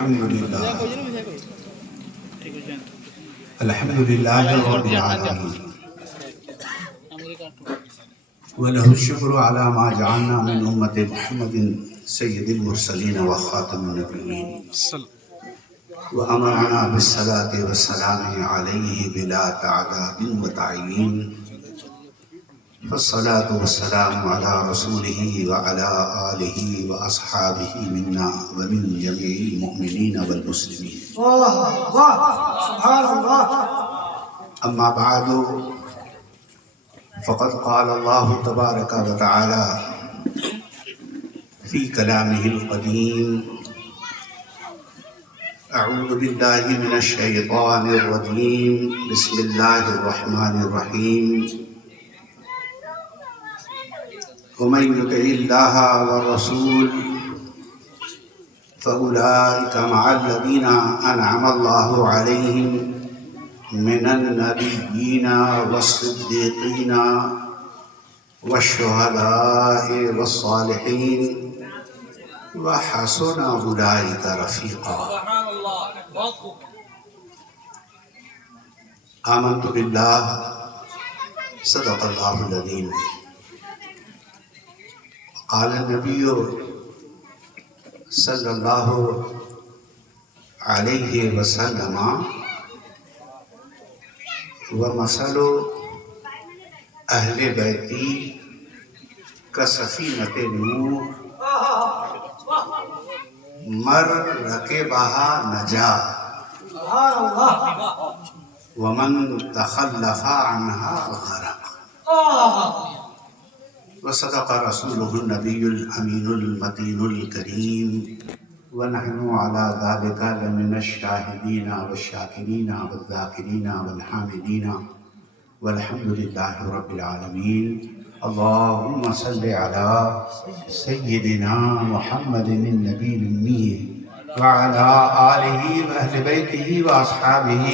الحمد لله رب العالمين وله الشكر على ما جعلنا من أمة محمد سيد المرسلين وخاتم النبيين وأمرنا بالصلاة والسلام عليه بلا تعداد وتعيين فالصلاة والسلام على رسوله وعلى آله وأصحابه منا ومن جميع المؤمنين والمسلمين. سبحان الله. أما بعد فقد قال الله تبارك وتعالى في كلامه القديم: أعوذ بالله من الشيطان الرجيم، بسم الله الرحمن الرحيم. ومن يطع الله والرسول فأولئك مع الذين أنعم الله عليهم من النبيين والصديقين والشهداء والصالحين وحسن أولئك رفيقا. آمنت بالله صدق الله العظيم. قال النبي صلى الله عليه وسلم: ومثل أهل بيتي كسفينة نوح من ركبها نجا ومن تخلف عنها غرق. وصدق رسوله النبي الأمين المتين الكريم، ونحن على ذلك لمن الشاهدين والشاكرين والذاكرين والحامدين، والحمد لله رب العالمين. اللهم صل على سيدنا محمد النبي الأمي وعلى آله وأهل بيته وأصحابه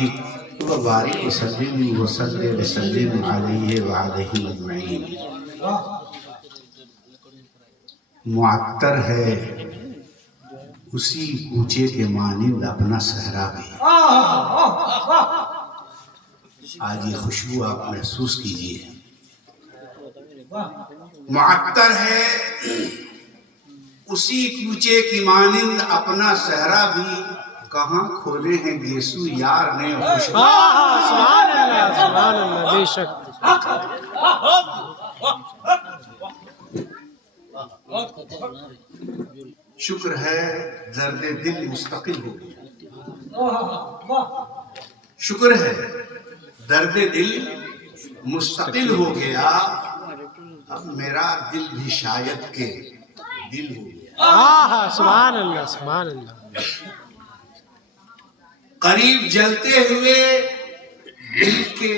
وبارك وسلم عليه وعليهم أجمعين. معطر ہے اسی کوچے کے مانند اپنا صحرا بھی. آج یہ خوشبو آپ محسوس کیجئے. معطر ہے اسی کوچے کی مانند اپنا صحرا بھی، کہاں کھولے ہیں گیسو یار نے خوشبو. سبحان اللہ، سبحان اللہ، بے شک. شکر ہے درد دل مستقل ہو گیا. شکر ہے درد دل مستقل ہو گیا. اب میرا دل بھی شاید کہ دل ہو گیا. سبحان اللہ، سبحان اللہ. قریب جلتے ہوئے دل کے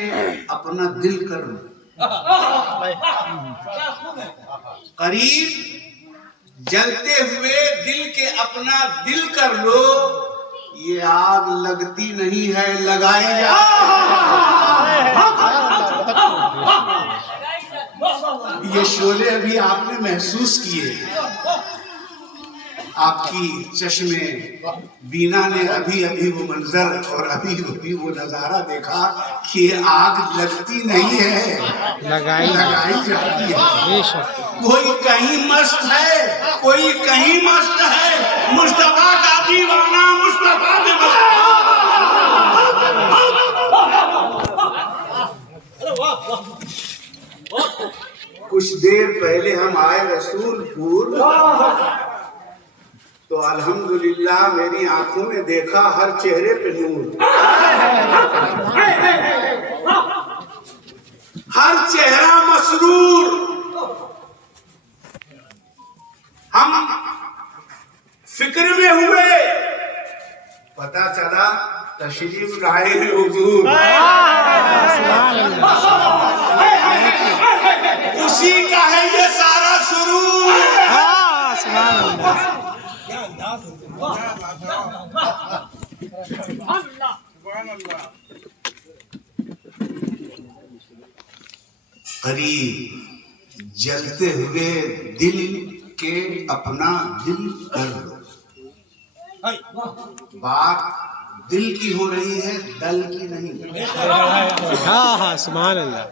اپنا دل کر لو. قریب جلتے ہوئے دل کے اپنا دل کر لو. یہ آگ لگتی نہیں ہے، لگائی جا. یہ شعلے ابھی آپ نے محسوس کیے. آپ کی چشمے بینا نے ابھی وہ منظر اور ابھی وہ نظارہ دیکھا کہ آگ لگتی نہیں ہے، لگائی جاتی ہے. کوئی کہیں مست ہے، کوئی کہیں مست ہے. مصطفیٰ کا دیوانہ مصطفیٰ نے کچھ دیر پہلے ہم آئے رسول پور تو الحمدللہ میری آنکھوں نے دیکھا ہر چہرے پہ نور. ہر چہرہ مسرور. ہم فکر میں ہوئے، پتا چلا تشریف لائے ہیں حضور. اسی کا ہے یہ سارا سرور. قریب جلتے ہوئے دل کے اپنا دل کر لو. بات دل کی ہو رہی ہے، دل کی نہیں۔ ہاں ہاں سبحان اللہ۔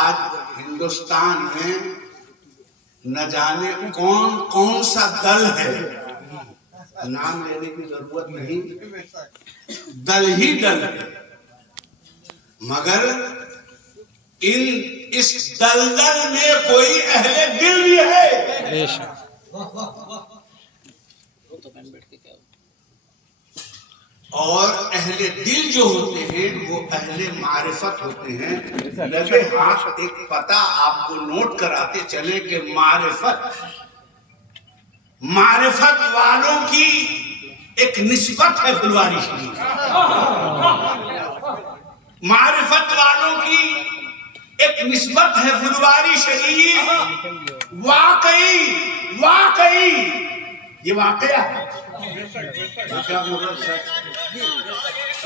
آج ہندوستان میں نہ جانے کون کون سا دل ہے، نام لینے کی ضرورت نہیں، دل ہی دل ہے، مگر اس دلدل میں کوئی اہل دل بھی ہے۔ بے شک اور اہل دل جو ہوتے ہیں وہ اہل معرفت ہوتے ہیں۔ لگے ہاتھ ایک پتہ آپ کو نوٹ کراتے چلے کہ معرفت والوں کی ایک نسبت ہے پھلواری شریف، معرفت والوں کی ایک نسبت ہے پھلواری شریف۔ واقعی یہ واقعہ ہے،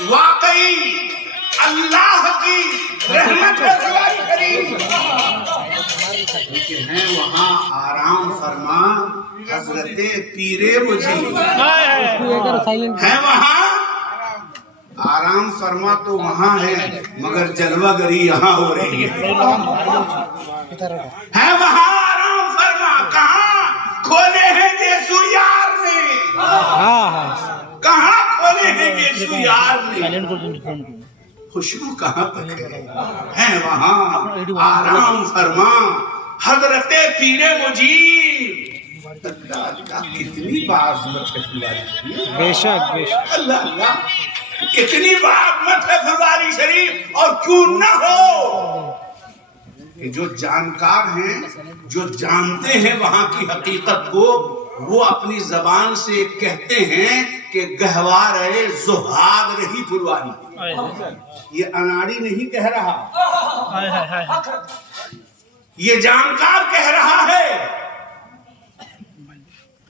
واقعی اللہ کی رحمت ہے پھلواری شریف۔ لیکن ہے وہاں آرام فرما حضرت پیر مجید، ہے وہاں آرام فرما تو وہاں ہے، مگر جلوہ گری یہاں ہو رہی ہے۔ ہے وہاں آرام فرما، کہاں کھولے ہیں یسوع یار نے، کہاں کھولے ہیں یسوع یار نے، خوشبو کہاں تک ہے وہاں آرام فرما حضرت پیر مجید۔ کتنی باعظمت ہے پھلواری شریف، بے شک بے شک۔ اللہ اللہ، کتنی باعظمت ہے پھلواری شریف۔ اور کیوں نہ ہو کہ جو جانکار ہیں، جو جانتے ہیں وہاں کی حقیقت کو، وہ اپنی زبان سے کہتے ہیں کہ گہوار ہے زہاد رہی پھلواری۔ یہ اناڑی نہیں کہہ رہا، یہ جانکار کہہ رہا ہے،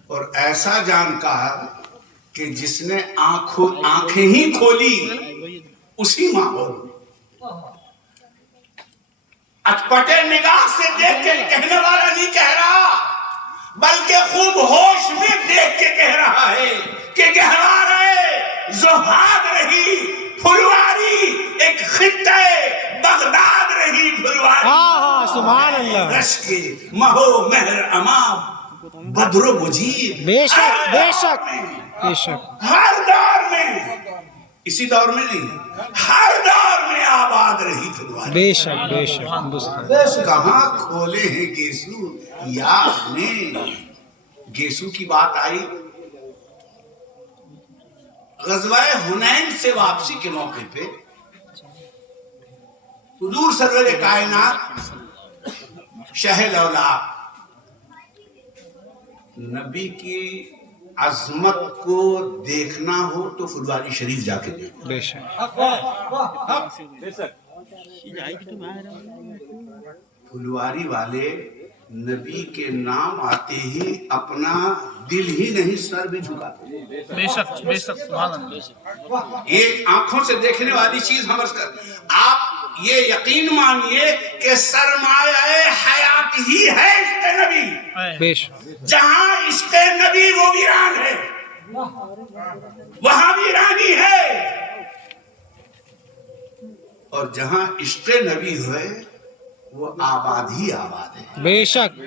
اور ایسا جانکار کہ جس نے آنکھیں ہی کھولی اسی ماحول میں، اٹپٹے نگاہ سے دیکھ کے کہنے والا نہیں کہہ رہا، بلکہ خوب ہوش میں دیکھ کے کہہ رہا ہے کہ گہوار ہے زہاد رہی پھلواری، ایک خطہ بغداد رہی پھلواری۔ ہاں سبحان اللہ۔ رشک مہو مہر امام بدر و مجید، بے شک بے شک بے شک۔ ہر دور میں، اسی دور میں نہیں، ہر دور میں آباد رہی پھلواری۔ بے شک بے شک۔ کہاں کھولے ہیں گیسو یار نے۔ گیسو کی بات آئی، غزوہ حنین سے واپسی کے موقع پہ حضور سرور کائنات شہ لولاک نبی کی عظمت کو دیکھنا ہو تو پھلواری شریف جا کے دیکھو۔ بے شک پھلواری والے نبی کے نام آتے ہی اپنا دل ہی نہیں سر بھی جھکاتے۔ بے شک بے شک سبحان اللہ۔ یہ آنکھوں سے دیکھنے والی چیز ہم آپ یہ یقین مانیے کہ سرمایہ حیات ہی ہے عشق نبی۔ بے شک۔ جہاں عشق نبی وہ ویران ہے، وہاں ویرانی ہے، اور جہاں عشق نبی ہوئے وہ آباد ہی آباد ہے۔ بے شک۔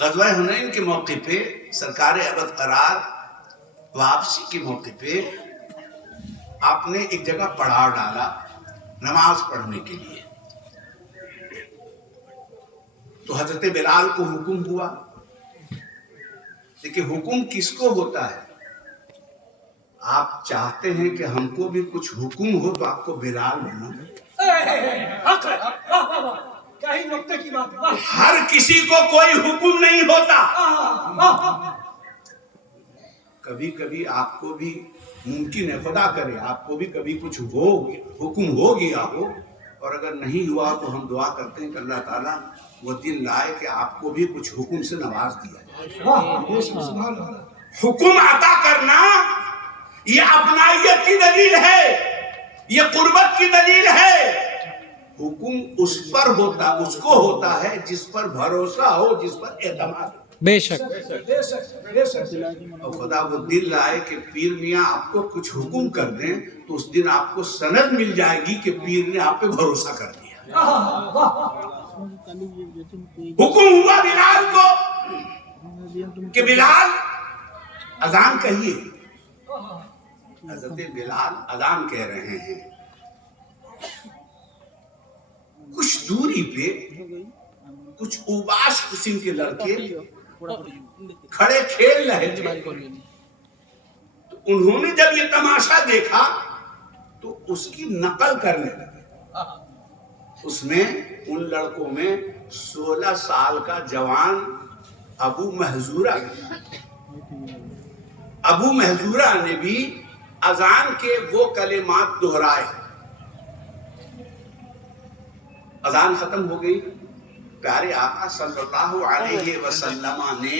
غزوہ حنین کے موقع پہ سرکار ابد قرار واپسی کے موقع پہ آپ نے ایک جگہ پڑاؤ ڈالا نماز پڑھنے کے لیے، تو حضرت بلال کو حکم ہوا۔ لیکن حکم کس کو ہوتا ہے؟ آپ چاہتے ہیں کہ ہم کو بھی کچھ حکم ہو تو آپ کو بلال بننا ہے۔ ہر کسی کو کوئی حکم نہیں ہوتا، کبھی کبھی آپ کو بھی ممکن ہے، خدا کرے آپ کو بھی کبھی کچھ ہو حکم ہو گیا ہو، اور اگر نہیں ہوا تو ہم دعا کرتے ہیں کہ اللہ تعالیٰ وہ دن لائے کہ آپ کو بھی کچھ حکم سے نواز دیا جائے۔ حکم عطا کرنا یہ اپنائیت کی دلیل ہے، یہ قربت کی دلیل ہے۔ حکم اس پر ہوتا، اس کو ہوتا ہے جس پر بھروسہ ہو، جس پر اعتماد ہو۔ بے شک اور خدا وہ دل لائے کہ پیر میاں آپ کو کچھ حکم کر دیں تو اس دن آپ کو سند مل جائے گی کہ پیر نے آپ پہ بھروسہ کر دیا. حکم ہوا بلال کو کہ بلال اذان کہیے. حضرت بلال اذان کہہ رہے ہیں. کچھ دوری پہ کچھ اوباش قسم کے لڑکے کھڑے کھیل رہے تھے. تو انہوں نے جب یہ تماشا دیکھا تو اس کی نقل کرنے لگے. اس میں ان لڑکوں میں 16 سال کا جوان ابو محذورہ ابو محذورہ نے بھی اذان کے وہ کلمات دہرائے. اذان ختم ہو گئی. پیارے آقا صلی اللہ علیہ وسلم نے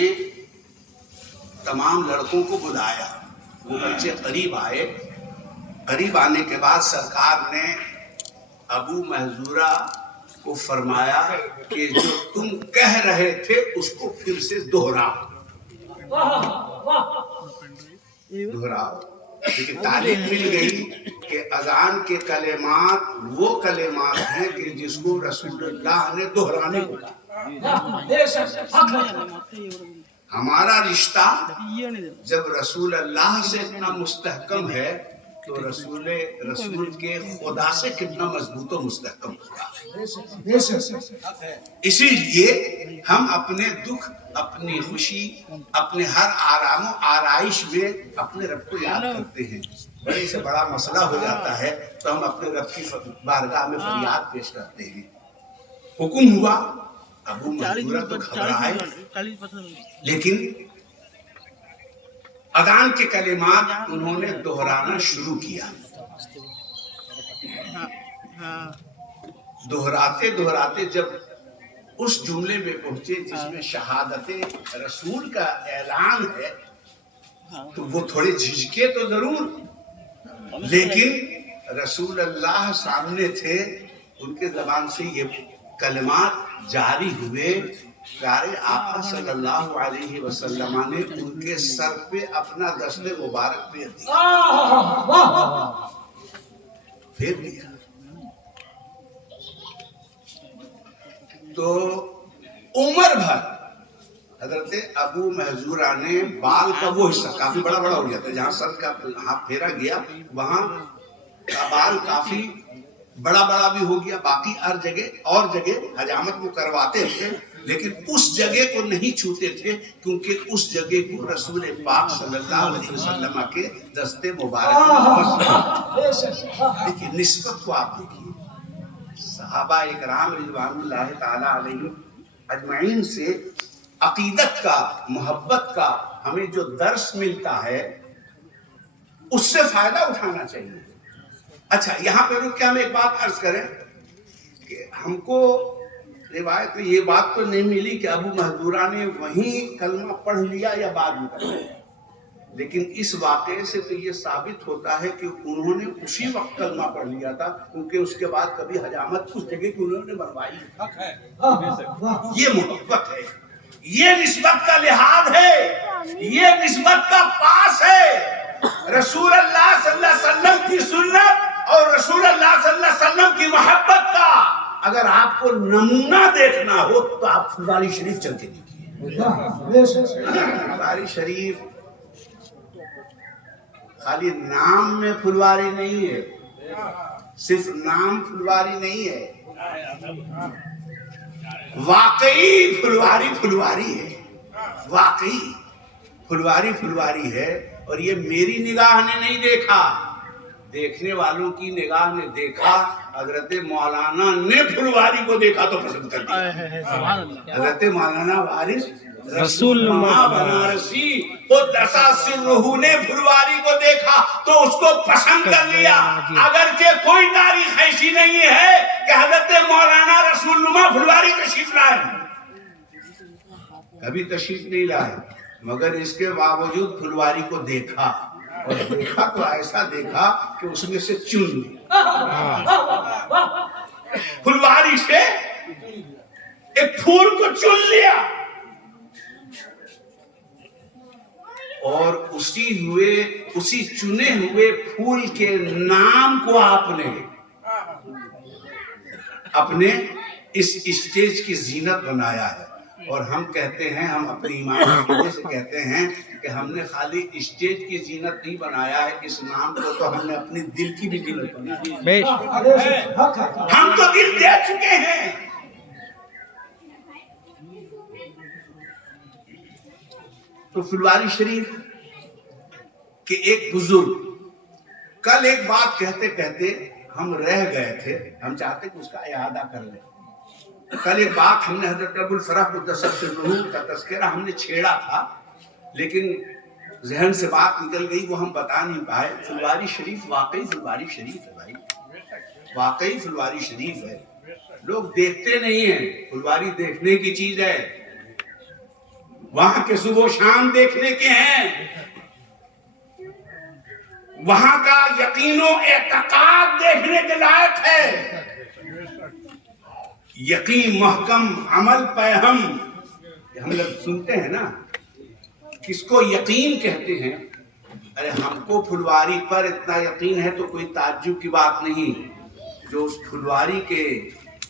تمام لڑکوں کو بلایا. وہ بچے قریب آئے. قریب آنے کے بعد سرکار نے ابو محذورہ کو فرمایا کہ جو تم کہہ رہے تھے اس کو پھر سے دہراؤ. لیکن تعلیم مل گئی کہ اذان کے کلمات وہ کلمات ہیں کہ جس کو رسول اللہ نے دہرانے کو کہا. ہمارا رشتہ جب رسول اللہ سے اتنا مستحکم ہے تو رسول کے خدا سے کتنا مضبوط و مستحکم ہوگا. اسی لیے ہم اپنے دکھ اپنی خوشی اپنے ہر آرام و آرائش میں اپنے رب کو یاد کرتے ہیں. بڑے سے بڑا مسئلہ ہو جاتا ہے تو ہم اپنے رب کی بارگاہ میں فریاد پیش کرتے ہیں. حکم ہوا. ابو محذورہ تو گھبرائے لیکن اذان کے کلمات انہوں نے دہرانا شروع کیا. دہراتے دہراتے جب اس جملے میں پہنچے جس میں شہادت رسول کا اعلان ہے تو وہ تھوڑے جھجکے تو ضرور لیکن رسول اللہ سامنے تھے. ان کے زبان سے یہ کلمات جاری ہوئے. پیارے آقا صلی اللہ علیہ وسلم نے ان کے سر پہ اپنا دست مبارک پھیر دیا. تو عمر بھر حضرت ابو محذورہ نے بال کا وہ حصہ کافی بڑا بڑا ہو گیا تھا. جہاں سر کا ہاتھ پھیرا گیا وہاں کا بال کافی بڑا بڑا بھی ہو گیا. باقی ہر جگہ اور جگہ حجامت وہ کرواتے تھے لیکن اس جگہ کو نہیں چھوتے تھے کیونکہ اس جگہ کو رسول پاک صلی اللہ علیہ وسلم کے دست مبارک. دیکھیے نسبت کو آپ دیکھیے. صحابہ اکرام رضوان اللہ تعالی علیہ اجمعین سے عقیدت کا محبت کا ہمیں جو درس ملتا ہے اس سے فائدہ اٹھانا چاہیے. اچھا یہاں پہ رک کے ہم ایک بات عرض کریں کہ ہم کو روایت میں یہ بات تو نہیں ملی کہ ابو محذورہ نے وہیں کلمہ پڑھ لیا یا بعد میں پڑھ لیا. لیکن اس واقعے سے تو یہ ثابت ہوتا ہے کہ انہوں نے اسی وقت کلمہ پڑھ لیا تھا کیونکہ اس کے بعد کبھی حجامت اس جگہ کی انہوں نے بنوائی. یہ محبت ہے. یہ نسبت کا لحاظ ہے. یہ نسبت کا پاس ہے. رسول اللہ صلی اللہ علیہ وسلم کی سنت اور رسول اللہ صلی اللہ علیہ وسلم کی محبت کا اگر آپ کو نمونہ دیکھنا ہو تو آپ پھلواری شریف چل کے دیکھیے. پھلواری شریف خالی نام میں پھلواری نہیں ہے. صرف نام پھلواری نہیں ہے. واقعی پھلواری ہے. واقعی پھلواری ہے. اور یہ میری نگاہ نے نہیں دیکھا دیکھنے والوں کی نگاہ نے دیکھا. حضرت مولانا نے پھلواری کو دیکھا تو پسند کر دیا. حضرت مولانا وارث رسول بنارسی قدس سرہ نے پھلواری کو دیکھا تو اس کو پسند کر لیا. اگرچہ کوئی تاریخ ایسی نہیں ہے کہ حضرت مولانا رسول نما پھلواری تشریف لائے. کبھی تشریف نہیں لائے مگر اس کے باوجود پھلواری کو دیکھا اور دیکھا تو ایسا دیکھا کہ اس میں سے چن لیا. پھلواری سے ایک پھول کو چن لیا. اور اسی چنے ہوئے پھول کے نام کو آپ نے اپنے اس اسٹیج کی زینت بنایا ہے. اور ہم کہتے ہیں، ہم اپنی ایمان سے کہتے ہیں کہ ہم نے خالی اسٹیج کی زینت نہیں بنایا ہے، اس نام کو تو ہم نے اپنی دل کی بھی زینت بنائی ہے. بے شک ہم تو دل دے چکے ہیں. تو فلواری شریف کہ ایک بزرگ کل ایک بات کہتے کہتے ہم رہ گئے تھے، ہم چاہتے کہ اس کا اعادہ کر لیں. کل ایک بات ہم نے حضرت ابو الفرح قدس سرہ کا تذکرہ ہم نے چھیڑا تھا، لیکن ذہن سے بات نکل گئی، وہ ہم بتا نہیں پائے. فلواری شریف واقعی فلواری شریف ہے بھائی، واقعی فلواری شریف ہے. لوگ دیکھتے نہیں ہیں، فلواری دیکھنے کی چیز ہے. وہاں کے صبح و شام دیکھنے کے ہیں، وہاں کا یقین و اعتقاد دیکھنے کے لائق ہے. یقین محکم، عمل پیہم، ہم لوگ سنتے ہیں نا، کس کو یقین کہتے ہیں؟ ارے ہم کو پھلواری پر اتنا یقین ہے تو کوئی تعجب کی بات نہیں. جو اس پھلواری کے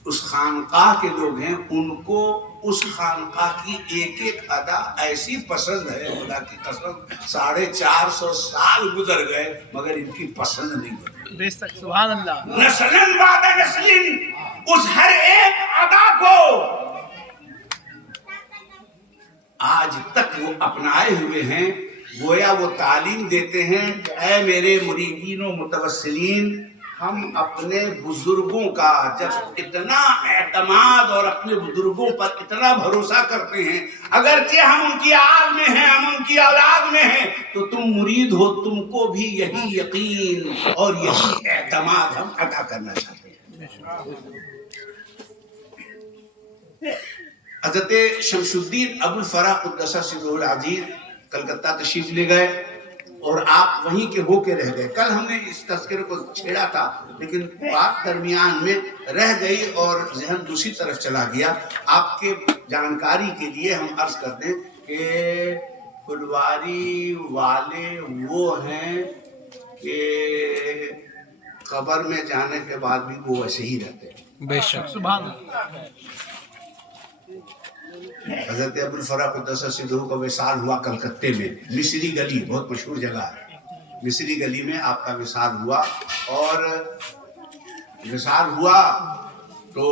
اس خانقاہ کے لوگ ہیں، ان کو اس خانقاہ کی ایک ایک ادا ایسی پسند ہے، خدا کی قسم 450 سال گزر گئے مگر ان کی پسند نہیں بدلی. بے شک سبحان اللہ. نسلن بعد نسلن اس ہر ایک ادا کو آج تک وہ اپنائے ہوئے ہیں. گویا وہ تعلیم دیتے ہیں، اے میرے مریدین و متوسلین، ہم اپنے بزرگوں کا جب اتنا اعتماد اور اپنے بزرگوں پر اتنا بھروسہ کرتے ہیں، اگرچہ ہم ان کی آل میں ہیں، ہم ان کی اولاد میں ہیں، تو تم مرید ہو، تم کو بھی یہی یقین اور یہی اعتماد ہم عطا کرنا چاہتے ہیں. حضرت شمس الدین ابو الفرح قدس سرہ العزیز کلکتہ تشریف لے گئے اور آپ وہیں کے ہو کے رہ گئے. کل ہم نے اس تذکرے کو چھیڑا تھا لیکن بات درمیان میں رہ گئی اور ذہن دوسری طرف چلا گیا. آپ کے جانکاری کے لیے ہم عرض کر دیں کہ پھلواری والے وہ ہیں کہ قبر میں جانے کے بعد بھی وہ ویسے ہی رہتے ہیں. بے شک سبحان اللہ. حضرت ابو الفرح قدس سرہ کا وصال ہوا کلکتے میں، مصری گلی بہت مشہور جگہ ہے، مصری گلی میں آپ کا وصال ہوا. اور وصال ہوا تو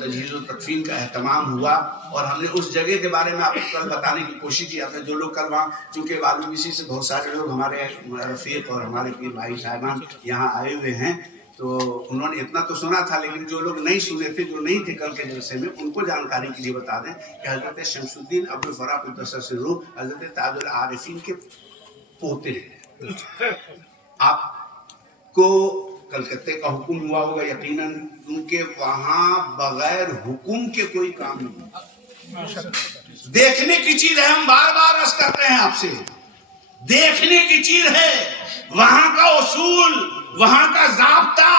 تجہیز و تدفین کا اہتمام ہوا اور ہم نے اس جگہ کے بارے میں آپ کو کل بتانے کی کوشش کیا تھا. جو لوگ کل وہاں، چونکہ والوسی سے بہت سارے لوگ ہمارے رفیق اور ہمارے پیر بھائی صاحبان یہاں آئے ہوئے ہیں، تو انہوں نے اتنا تو سنا تھا، لیکن جو لوگ نہیں سنے تھے، جو نہیں تھے کل کے جلسے میں، ان کو جانکاری کے لیے بتا دیں کہ حضرت شمس الدین ابو الفرح قدس سرہ حضرت تاج العارفین کے پوتے ہیں. آپ کو کلکتے کا حکم ہوا ہوگا یقیناً، کیونکہ وہاں بغیر حکم کے کوئی کام نہیں. دیکھنے کی چیز ہے، ہم بار بار عرض کرتے ہیں آپ سے، دیکھنے کی چیز ہے. وہاں کا اصول، وہاں کا ضابطہ.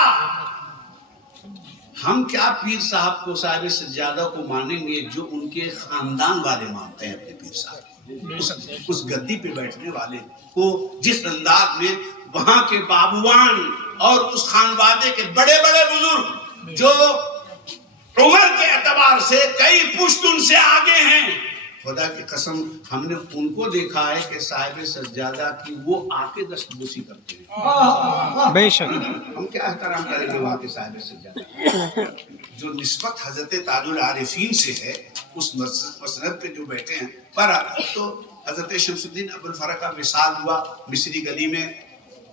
ہم کیا پیر صاحب کو، صاحب سجادہ کو مانیں گے جو ان کے خاندان والے مانتے ہیں اپنے پیر صاحب کو. اس گدی پہ بیٹھنے والے کو جس انداز میں وہاں کے بابوان اور اس خانوادے کے بڑے بڑے بزرگ جو عمر کے اعتبار سے کئی پشت ان سے آگے ہیں، خدا کی قسم ہم نے ان کو دیکھا ہے کہ صاحب سجادہ کی وہ آ کے دستبوسی کرتے ہیں. بے شک ہم کیا احترام کریں گے وہاں کے صاحب سجادہ جو نسبت حضرت تاج العارفین سے ہے، اس مسند پہ جو بیٹھے ہیں. پر تو حضرت شمس الدین ابو الفرح کا وصال ہوا، مصری گلی میں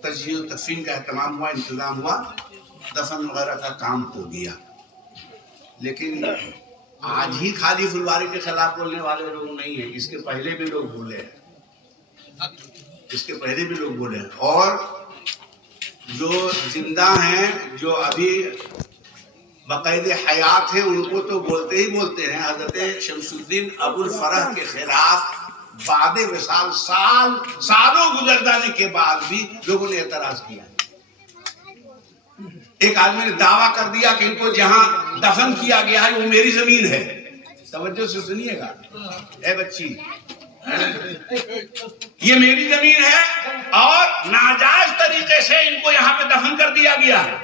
تجہیز و تدفین کا اہتمام ہوا، انتظام ہوا، دفن وغیرہ کا کام ہو گیا. لیکن آج ہی خالی فلواری کے خلاف بولنے والے لوگ نہیں ہیں، اس کے پہلے بھی لوگ بولے ہیں، اس کے پہلے بھی لوگ بولے ہیں. اور جو زندہ ہیں، جو ابھی باقاعدہ حیات ہیں، ان کو تو بولتے ہی بولتے ہیں. حضرت شمس الدین ابو الفرح کے خلاف بعد وصال سالوں گزر جانے کے بعد بھی لوگوں نے اعتراض کیا. ایک آدمی نے دعویٰ کر دیا کہ ان کو جہاں دفن کیا گیا ہے وہ میری زمین ہے. توجہ سے سنیے گا اے بچی، یہ میری زمین ہے اور ناجائز طریقے سے ان کو یہاں پہ دفن کر دیا گیا ہے.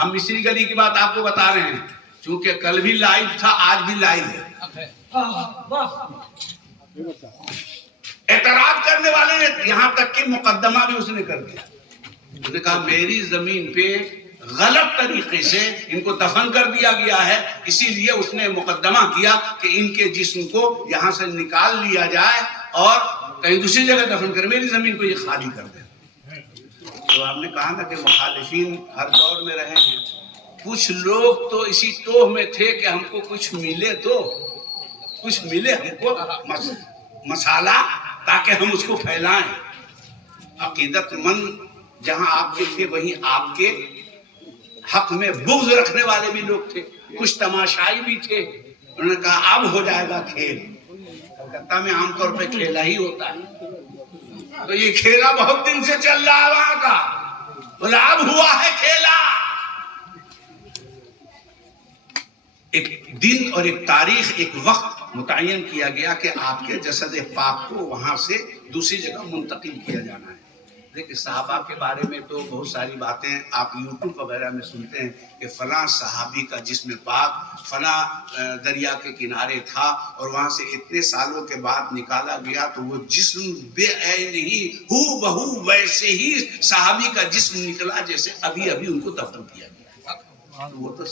ہم مصری گلی کی بات آپ کو بتا رہے ہیں چونکہ کل بھی لائیو تھا، آج بھی لائیو ہے. اعتراض کرنے والے نے یہاں تک کہ مقدمہ بھی اس نے کر دیا. اس نے کہا میری زمین پہ غلط طریقے سے ان کو دفن کر دیا گیا ہے، اسی لیے اس نے مقدمہ کیا کہ ان کے جسم کو یہاں سے نکال لیا جائے اور کہیں دوسری جگہ دفن کر، میری زمین کو یہ خالی کر دیں. تو ہم نے کہا نا کہ مخالفین ہر دور میں رہے ہیں. کچھ لوگ تو اسی توہ میں تھے کہ ہم کو کچھ ملے ہم کو مسالہ تاکہ ہم اس کو پھیلائیں. عقیدت مند جہاں آپ کے تھے وہیں آپ کے حق میں بغض رکھنے والے بھی لوگ تھے، کچھ تماشائی بھی تھے. انہوں نے کہا اب ہو جائے گا کھیل. کلکتہ میں عام طور پہ کھیلا ہی ہوتا ہے، تو یہ کھیلا بہت دن سے چل رہا ہے وہاں کا، بولا اب ہوا ہے کھیلا. ایک دن اور ایک تاریخ، ایک وقت متعین کیا گیا کہ آپ کے جسد پاک کو وہاں سے دوسری جگہ منتقل کیا جانا ہے. دیکھیں صحابہ کے بارے میں تو بہت ساری باتیں آپ یوٹیوب وغیرہ میں سنتے ہیں کہ فلاں صحابی کا جسم پاک فلاں دریا کے کنارے تھا اور وہاں سے اتنے سالوں کے بعد نکالا گیا تو وہ جسم بے عین ہی ہو بہو ویسے ہی صحابی کا جسم نکلا جیسے ابھی ان کو دفن کیا گیا. وہ تو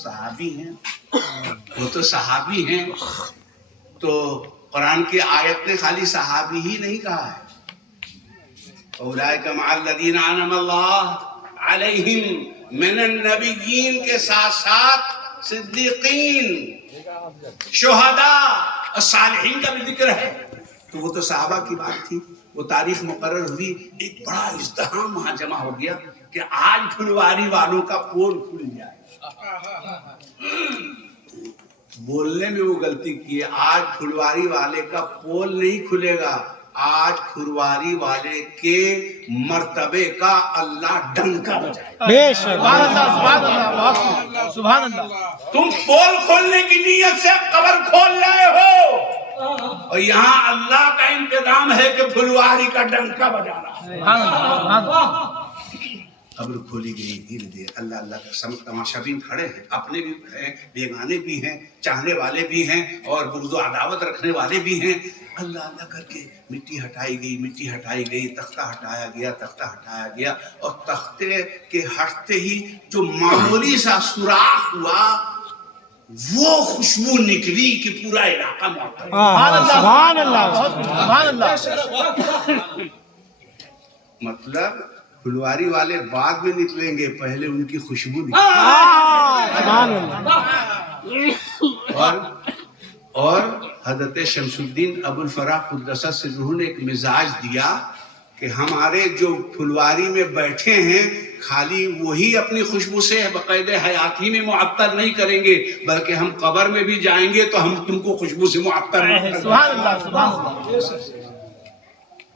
صحابی ہیں. تو قرآن کی آیت نے خالی صحابی ہی نہیں کہا ہے، اولئک مع الذین انعم اللہ علیہم من النبیین کے ساتھ ساتھ صدیقین، شہداء اور صالحین کا بھی ذکر ہے. تو وہ تو صحابہ کی بات تھی. وہ تاریخ مقرر ہوئی، ایک بڑا ازدحام وہاں جمع ہو گیا کہ آج پھلواری والوں کا پول کھل جائے. بولنے میں وہ غلطی کی ہے، آج پھلواری والے کا پول نہیں کھلے گا، آج پھلواری والے کے مرتبے کا اللہ ڈنکا بجائے. بے شک. سبحان اللہ سبحان اللہ. تم پول کھولنے کی نیت سے قبر کھول رہے ہو اور یہاں اللہ کا انتظام ہے کہ پھلواری کا ڈنکا بجانا. سبحان اللہ سبحان اللہ. قبر کھولی گئی دھیرے دھیرے. اللہ کا سمجھ تماشابین کھڑے ہیں، اپنے بھی ہیں، بیگانے بھی ہیں، چاہنے والے بھی ہیں اور بغض و عداوت رکھنے والے بھی ہیں. اللہ کر کے مٹی ہٹائی گئی، تختہ ہٹایا گیا اور تختے کے ہٹتے ہی جو معمولی سا سوراخ ہوا وہ خوشبو نکلی کہ پورا علاقہ معطر. سبحان اللہ. سبحان اللہ. مطلب پھلواری والے بعد میں نکلیں گے، پہلے ان کی خوشبو نکلے. اور حضرت شمس الدین ابو الفرا قدس سرہ نے ایک مزاج دیا کہ ہمارے جو پھلواری میں بیٹھے ہیں خالی وہی اپنی خوشبو سے بقید حیاتی میں معطر نہیں کریں گے بلکہ ہم قبر میں بھی جائیں گے تو ہم تم کو خوشبو سے معطر کریں گے. سبحان اللہ سبحان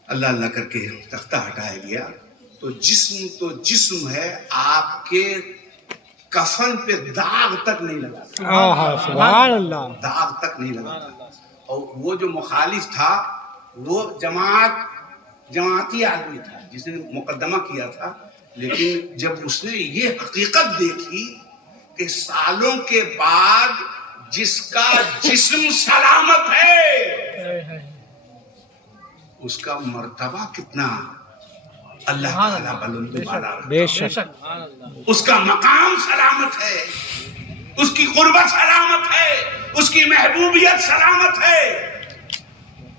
اللہ. اللہ کر کے تختہ ہٹایا گیا. تو جسم ہے، آپ کے کفن پہ داغ تک نہیں لگا، سبحان اللہ. داغ تک نہیں لگا. اور وہ جو مخالف تھا وہ جماعتی آدمی تھا جس نے مقدمہ کیا تھا، لیکن جب اس نے یہ حقیقت دیکھی کہ سالوں کے بعد جس کا جسم سلامت ہے اس کا مرتبہ کتنا اللہ تعالیٰ بلند و بالا، بے شک. اس کا مقام سلامت ہے، اس کی قربت سلامت ہے، اس کی محبوبیت سلامت ہے.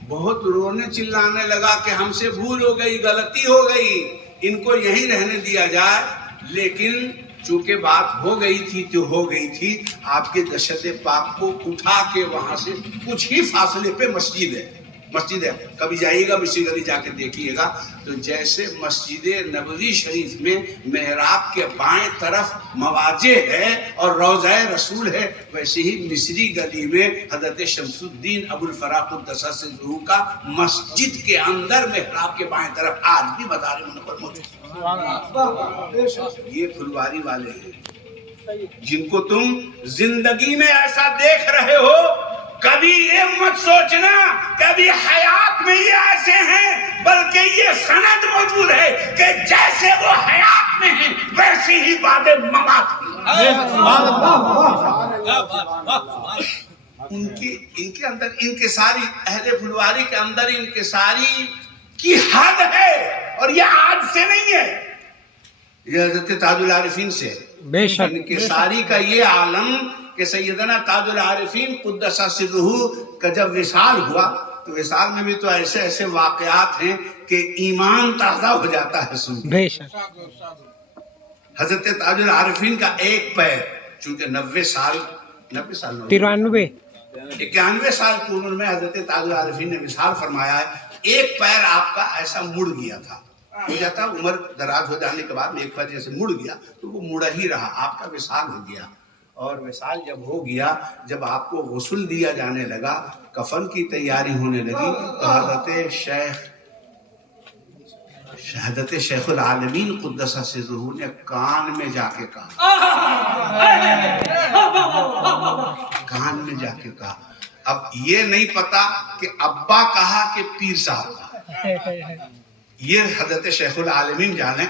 بہت رونے چلانے لگا کہ ہم سے بھول ہو گئی، غلطی ہو گئی، ان کو یہیں رہنے دیا جائے. لیکن چونکہ بات ہو گئی تھی تو ہو گئی تھی. آپ کے جسد پاک کو اٹھا کے وہاں سے کچھ ہی فاصلے پہ مسجد ہے. کبھی جائیے گا مصری گلی جا کے دیکھیے گا تو جیسے مسجد نبوی شریف میں محراب کے بائیں طرف مواجہ ہے اور روضہ رسول ہے، ویسے ہی مصری گلی میں حضرت شمس الدین ابو الفرا قدس سرہ کا مسجد کے اندر محراب کے بائیں طرف آج بھی مزار منور موجود ہے. یہ پھلواری والے ہیں جن کو تم زندگی میں ایسا دیکھ رہے ہو کبھی یہ مت سوچنا کہ ابھی حیات میں یہ ایسے ہیں، بلکہ یہ سند موجود ہے کہ جیسے وہ حیات میں ہیں ویسے ہی بعد ممات ان کے اندر انکساری، اہل پھلواری کے اندر انکساری کی حد ہے، اور یہ آج سے نہیں ہے، یہ حضرت تاج العارفین سے بے شک انکساری کا یہ عالم کہ سیدنا تاج العارفین قدس سرہ کا جب وصال ہوا تو وصال میں بھی تو ایسے ایسے واقعات ہیں کہ ایمان تازہ ہو جاتا ہے سن کے۔ بے شک حضرت تاج العارفین کا ایک پیر، چونکہ 90 سال 93 91 سال کی عمر میں حضرت تاج العارفین نے وصال فرمایا ہے، ایک پیر آپ کا ایسا مڑ گیا تھا، ہو جاتا عمر دراز ہو جانے کے بعد ایک پیر جیسے مڑ گیا تو وہ مڑا ہی رہا، آپ کا وصال ہو گیا۔ اور وصال جب ہو گیا، جب آپ کو غسل دیا جانے لگا، کفن کی تیاری ہونے لگی، تو حضرت شیخ العالمین قدس سرہ نے کان میں جا کے کہا، کان میں جا کے کہا، اب یہ نہیں پتا کہ ابا کہا کہ پیر صاحب کہا، یہ حضرت شیخ العالمین جانے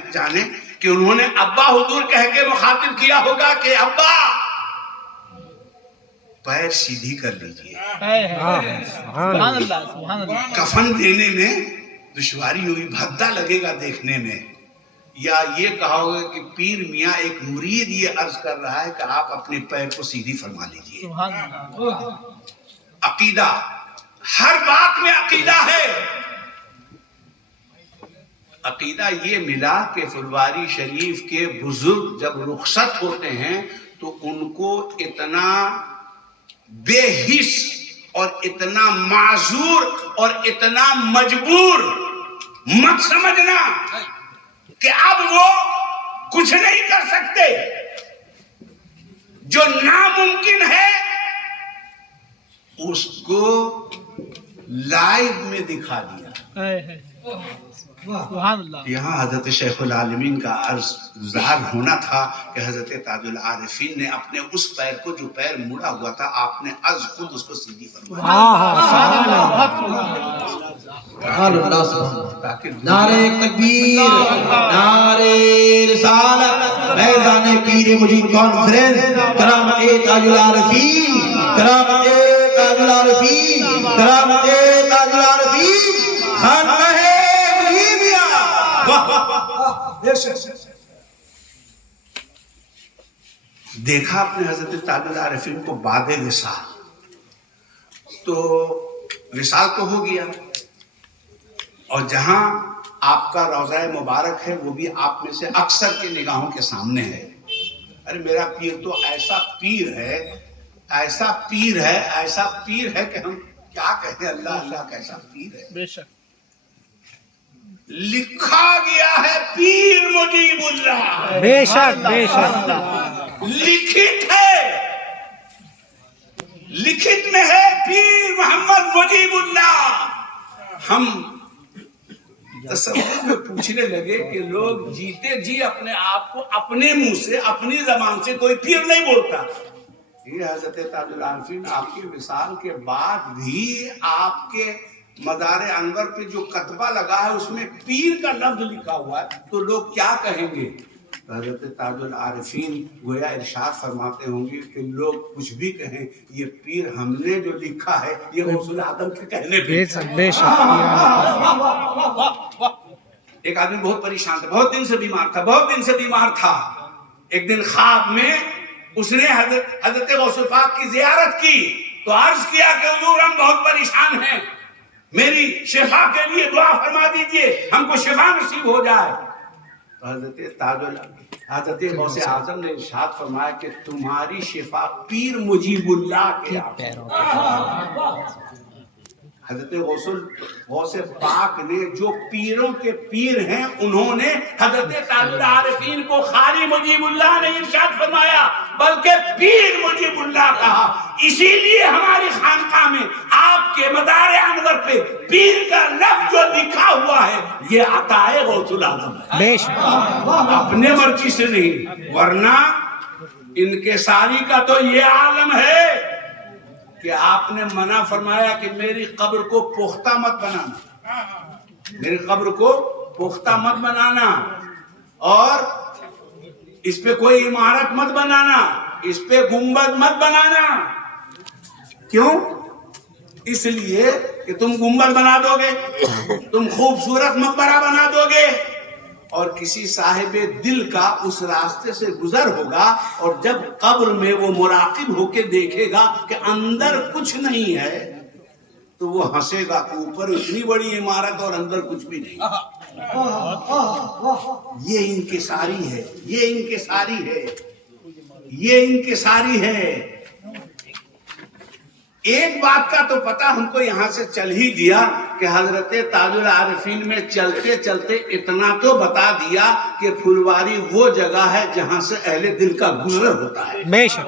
کہ انہوں نے ابا حضور کہہ کے مخاطب کیا ہوگا کہ ابا پیر سیدھی کر لیجئے، سبحان اللہ سبحان اللہ۔ کفن دینے میں دشواری ہوئی، بھدا لگے گا دیکھنے میں، یا یہ کہا ہوگا کہ پیر میاں ایک مرید یہ عرض کر رہا ہے کہ آپ اپنے پیر کو سیدھی فرما لیجئے۔ سبحان اللہ۔ عقیدہ، ہر بات میں عقیدہ ہے۔ عقیدہ یہ ملا کہ پھلواری شریف کے بزرگ جب رخصت ہوتے ہیں تو ان کو اتنا بے حس اور اتنا معذور اور اتنا مجبور مت سمجھنا کہ اب وہ کچھ نہیں کر سکتے، جو ناممکن ہے اس کو لائیو میں دکھا دیا۔ سبحان اللہ۔ یہاں حضرت شیخ العالمین کا عرض گزار ہونا تھا کہ حضرت تاج العارفین نے اپنے اس پیر کو، جو پیر مڑا ہوا تھا، آپ نے از خود اس کو سیدھی فرمایا۔ سبحان اللہ۔ نعرہ تکبیر، نعرہ رسالت، میدان پیر مجید کانفرنس، کرامت تاج العارفین، کرامت تاج العارفین، کرامت تاج العارفین، خانقاہ دیکھا اپنے حضرت تاج العارفین کو بعد وصال، تو وصال تو ہو گیا، اور جہاں آپ کا روضہ مبارک ہے وہ بھی آپ میں سے اکثر کے نگاہوں کے سامنے ہے۔ ارے میرا پیر تو ایسا پیر ہے، ایسا پیر ہے، ایسا پیر ہے کہ ہم کیا کہیں، اللہ اللہ کیسا پیر ہے۔ بے شک لکھا گیا ہے پیر مجیب اللہ، بے شک بے شک لکھت ہے، لکھت میں ہے پیر محمد مجیب اللہ۔ ہم تصور میں پوچھنے لگے کہ لوگ جیتے جی اپنے آپ کو اپنے منہ سے، اپنی زبان سے کوئی پیر نہیں بولتا۔ یہ حضرت تاج العارفین آپ کے وصال کے بعد بھی آپ کے مزار انور پہ جو کتبہ لگا ہے اس میں پیر کا لفظ لکھا ہوا ہے، تو لوگ کیا کہیں گے؟ حضرت تاج العارفین گویا ارشاد فرماتے ہوں گے کہ لوگ کچھ بھی کہیں، یہ پیر ہم نے جو لکھا ہے یہ غوث العظم کے کہنے پہ۔ بے شک ایک آدمی بہت پریشان تھا، بہت دن سے بیمار تھا، بہت دن سے بیمار تھا۔ ایک دن خواب میں اس نے حضرت غوث پاک کی زیارت کی تو عرض کیا کہ حضور ہم بہت پریشان ہیں، میری شفا کے لیے دعا فرما دیجئے، ہم کو شفا نصیب ہو جائے۔ حضرت غوث اعظم نے ارشاد فرمایا کہ تمہاری شفا پیر مجیب اللہ کے حضرت غوث پاک نے جو پیروں کے پیر ہیں انہوں نے حضرت تاج العارفین کو خالی مجیب اللہ نے ارشاد فرمایا بلکہ پیر مجیب اللہ کہا۔ اسی لیے ہماری خانقاہ میں آپ کے مدار انور پہ پیر کا لفظ جو لکھا ہوا ہے یہ عطا ہے غوث العظم، اپنے مرضی سے نہیں، ورنہ انکساری کا تو یہ عالم ہے کہ آپ نے منع فرمایا کہ میری قبر کو پختہ مت بنانا، میری قبر کو پختہ مت بنانا، اور اس پہ کوئی عمارت مت بنانا، اس پہ گنبد مت بنانا۔ کیوں؟ اس لیے کہ تم گنبد بنا دو گے، تم خوبصورت مقبرہ بنا دو گے، اور کسی صاحب دل کا اس راستے سے گزر ہوگا، اور جب قبر میں وہ مراقب ہو کے دیکھے گا کہ اندر کچھ نہیں ہے تو وہ ہنسے گا کہ اوپر اتنی بڑی عمارت اور اندر کچھ بھی نہیں۔ یہ انکساری ہے، یہ انکساری ہے، یہ انکساری ہے۔ ایک بات کا تو پتہ ہم کو یہاں سے چل ہی گیا کہ حضرت تاج العارفین میں چلتے چلتے اتنا تو بتا دیا کہ پھلواری وہ جگہ ہے جہاں سے اہل دل کا گزر ہوتا ہے، بے شک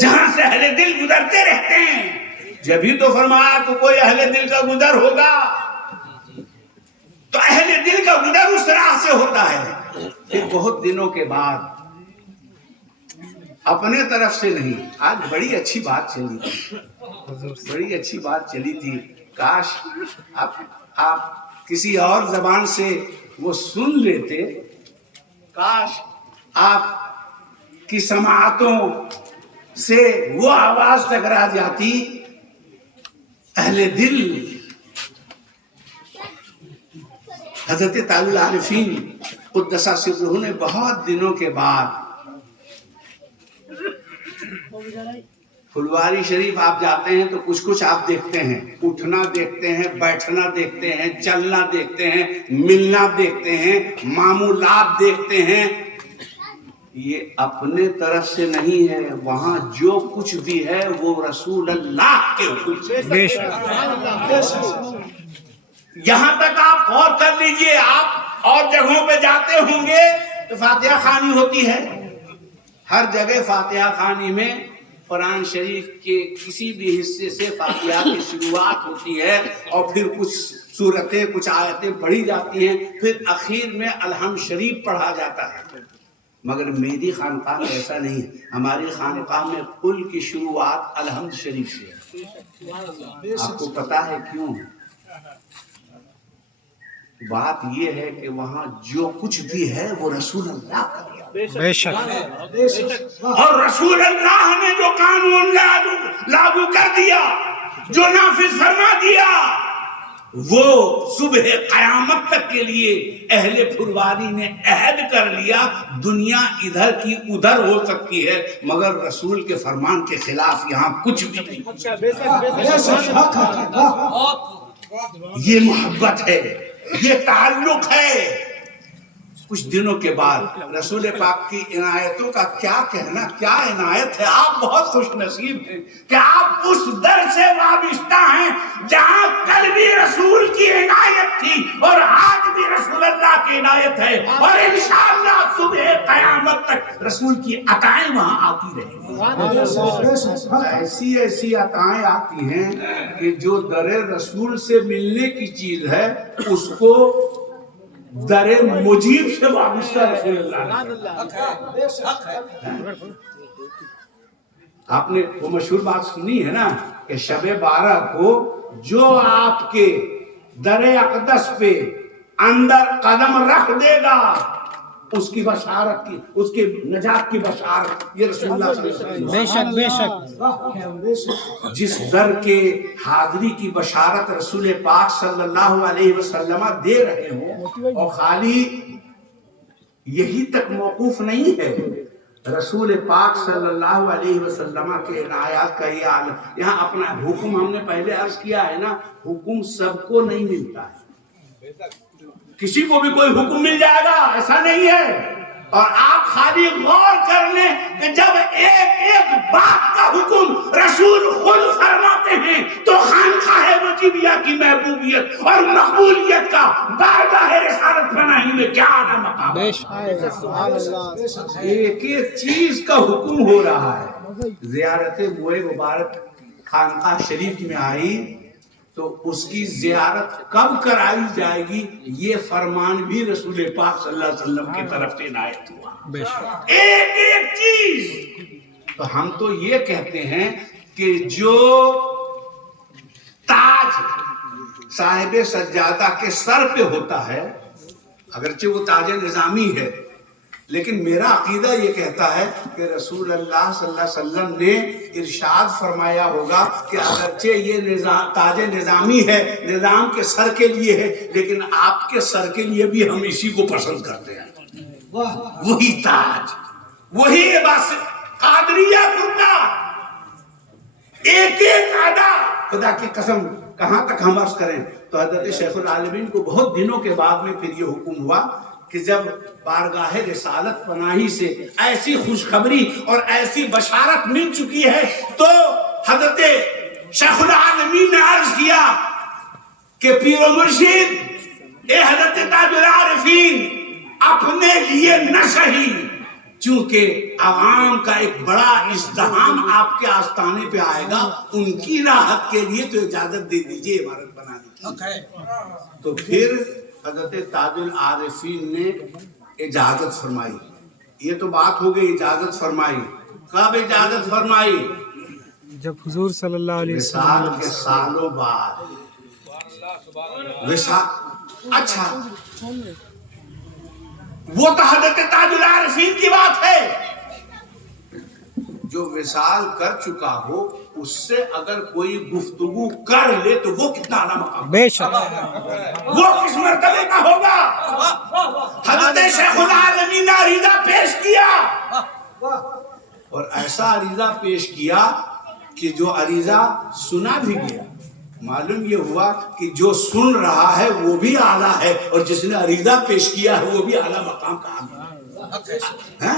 جہاں سے اہل دل گزرتے رہتے ہیں۔ جبھی تو فرمایا کہ کوئی اہل دل کا گزر ہوگا، تو اہل دل کا گزر اس راہ سے ہوتا ہے۔ پھر بہت دنوں کے بعد اپنے طرف سے نہیں، آج بڑی اچھی بات چلی تھی، بڑی اچھی بات چلی تھی، کاش آپ کسی اور زبان سے وہ سن لیتے، کاش آپ کی سماعتوں سے وہ آواز ٹکرا جاتی۔ اہل دل حضرت تاج العارفین قدس سرہ نے بہت دنوں کے بعد پھلواری شریف آپ جاتے ہیں تو کچھ آپ دیکھتے ہیں، اٹھنا دیکھتے ہیں، بیٹھنا دیکھتے ہیں، چلنا دیکھتے ہیں، ملنا دیکھتے ہیں، معمولات دیکھتے ہیں۔ یہ اپنے طرف سے نہیں ہے، وہاں جو کچھ بھی ہے وہ رسول اللہ کے حکم سے۔ بے شک یہاں تک آپ غور کر لیجئے، آپ اور جگہوں پہ جاتے ہوں گے تو فاتحہ خوانی ہوتی ہے، ہر جگہ فاتحہ خوانی میں قرآن شریف کے کسی بھی حصے سے فاتحہ کی شروعات ہوتی ہے، اور پھر کچھ سورتیں، کچھ آیتیں پڑھی جاتی ہیں، پھر اخیر میں الحمد شریف پڑھا جاتا ہے۔ مگر میری خانقاہ میں ایسا نہیں ہے، ہماری خانقاہ میں کل کی شروعات الحمد شریف سے ہے۔ آپ کو پتا ہے کیوں؟ بات یہ ہے کہ وہاں جو کچھ بھی ہے وہ رسول اللہ کا دیا، بے شک اور رسول اللہ نے جو قانون لاگو کر دیا، جو نافذ فرما دیا، وہ صبح قیامت تک کے لیے اہل پھلواری نے عہد کر لیا۔ دنیا ادھر کی ادھر ہو سکتی ہے مگر رسول کے فرمان کے خلاف یہاں کچھ بھی نہیں۔ یہ محبت ہے، یہ تعلق ہے۔ کچھ دنوں کے بعد رسول پاک کی عنایتوں کا کیا کہنا، کیا عنایت ہے۔ آپ بہت خوش نصیب ہیں کہ آپ اس در سے وابستہ ہیں جہاں کل بھی رسول کی عنایت تھی اور آج بھی رسول اللہ کی عنایت ہے، اور انشاءاللہ صبح قیامت تک رسول کی عطائیں وہاں آتی رہیں گی۔ ایسی ایسی عطائیں آتی ہیں کہ جو در رسول سے ملنے کی چیز ہے اس کو در مجیب سے وابستہ رسول اللہ۔ آپ نے وہ مشہور بات سنی ہے نا کہ شب بارات کو جو آپ کے در اقدس پہ اندر قدم رکھ دے گا اس کی بشارت کی، اس کی نجات کی بشارت یہ رسول اللہ صلی اللہ علیہ وسلم۔ بے شک بے شک جس در کے حاضری کی بشارت رسول پاک صلی اللہ علیہ وسلم دے رہے ہوں، اور خالی یہی تک موقوف نہیں ہے، رسول پاک صلی اللہ علیہ وسلم کے عنایات کا یہ عالم۔ یہاں اپنا حکم ہم نے پہلے عرض کیا ہے نا، حکم سب کو نہیں ملتا ہے، کسی کو بھی کوئی حکم مل جائے گا ایسا نہیں ہے۔ اور آپ خالی غور کر لیں کہ جب ایک ایک بات کا حکم رسول خود فرماتے ہیں تو خانقاہ وجیبیہ کی محبوبیت اور مقبولیت کا بارگاہ رسالت پناہی میں کیا آنا مقام ہے۔ ایک ایک چیز کا حکم ہو رہا ہے۔ زیارت بوئے مبارک خانقاہ شریف میں آئی تو اس کی زیارت کب کرائی جائے گی یہ فرمان بھی رسول پاک صلی اللہ علیہ وسلم کی طرف سے عنایت ہوا۔ ایک ایک چیز۔ تو ہم تو یہ کہتے ہیں کہ جو تاج صاحب سجادہ کے سر پہ ہوتا ہے، اگرچہ وہ تاج نظامی ہے، لیکن میرا عقیدہ یہ کہتا ہے کہ رسول اللہ صلی اللہ علیہ وسلم نے ارشاد فرمایا ہوگا کہ اگرچہ یہ تاج نظامی ہے، نظام کے سر کے لیے ہے، لیکن آپ کے سر کے لیے بھی ہم اسی کو پسند کرتے ہیں۔ وہی تاج، وہی بس قادریہ کرتا، ایک ایک ادا، خدا کی قسم کہاں تک ہم عرض کریں۔ تو حضرت شیخ العالمین کو بہت دنوں کے بعد میں پھر یہ حکم ہوا کہ جب بارگاہ رسالت پناہی سے ایسی خوشخبری اور ایسی بشارت مل چکی ہے، تو حضرت شیخ العالمین نے عرض کیا کہ پیر و مرشد، اے حضرت تاج العارفین، اپنے لیے نہ صحیح، چونکہ عوام کا ایک بڑا ازدحام آپ کے آستانے پہ آئے گا، ان کی راحت کے لیے تو اجازت دے دیجئے عمارت بنانے کی۔ تو پھر حضرت تاج العارفین نے اجازت فرمائی۔ یہ تو بات ہو گئی، اجازت فرمائی۔ کب اجازت فرمائی؟ جب حضور صلی اللہ علیہ وصال وسلم کے سالوں بعد۔ اچھا، وہ تو حضرت تاج العارفین کی بات ہے۔ جو وصال کر چکا ہو اس سے اگر کوئی گفتگو کر لے تو وہ کتنا اعلیٰ مقام، بے شک، وہ کس مرتبے کا ہوگا۔ حضرت شیخ العالمین نے عریضہ پیش کیا، اور ایسا عریضہ پیش کیا کہ جو عریضہ سنا بھی گیا۔ معلوم یہ ہوا کہ جو سن رہا ہے وہ بھی اعلیٰ ہے، اور جس نے عریضہ پیش کیا ہے وہ بھی اعلیٰ مقام کا آدمی ہے۔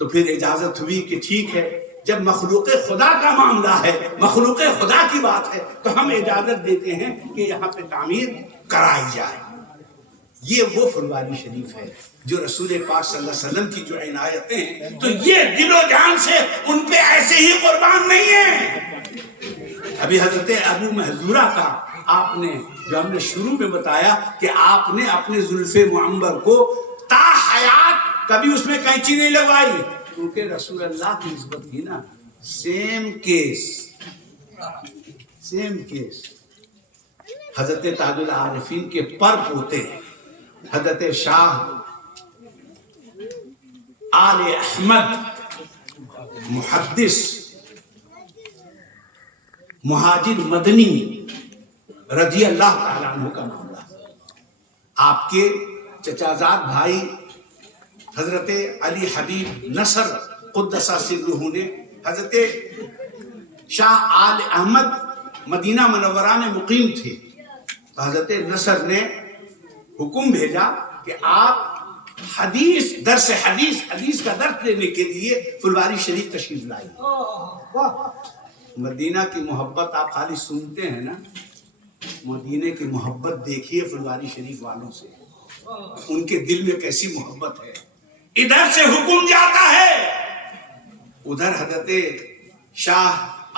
تو پھر اجازت ہوئی کہ ٹھیک ہے، جب مخلوق خدا کا معاملہ ہے، مخلوق خدا کی بات ہے، تو ہم اجازت دیتے ہیں کہ یہاں پہ تعمیر کرائی جائے۔ یہ وہ فلواری شریف ہے جو رسول پاک صلی اللہ علیہ وسلم کی جو عنایتیں ہیں، تو یہ دل و جان سے ان پہ ایسے ہی قربان نہیں ہیں۔ ابھی حضرت ابو محذورہ کا آپ نے جو ہم نے شروع میں بتایا کہ آپ نے اپنے زلف معمر کو تا حیات کبھی اس میں قینچی نہیں لگوائی، کیونکہ رسول اللہ کی نسبت تھی نا۔ سیم کیس حضرت تاج العارفین کے پر پوتے حضرت شاہ آل احمد محدث مہاجر مدنی رضی اللہ تعالیٰ عنہ کا معاملہ۔ آپ کے چچازاد بھائی حضرت علی حبیب نصر قدس سرہ نے حضرت شاہ آل احمد مدینہ منورہ میں مقیم تھے، تو حضرت نصر نے حکم بھیجا کہ آپ حدیث کا درس لینے کے لیے فلواری شریف تشریف لائیے۔ مدینہ کی محبت آپ خالی سنتے ہیں نا، مدینہ کی محبت دیکھیے فلواری شریف والوں سے، ان کے دل میں کیسی محبت ہے۔ ادھر سے حکم جاتا ہے، ادھر حضرت شاہ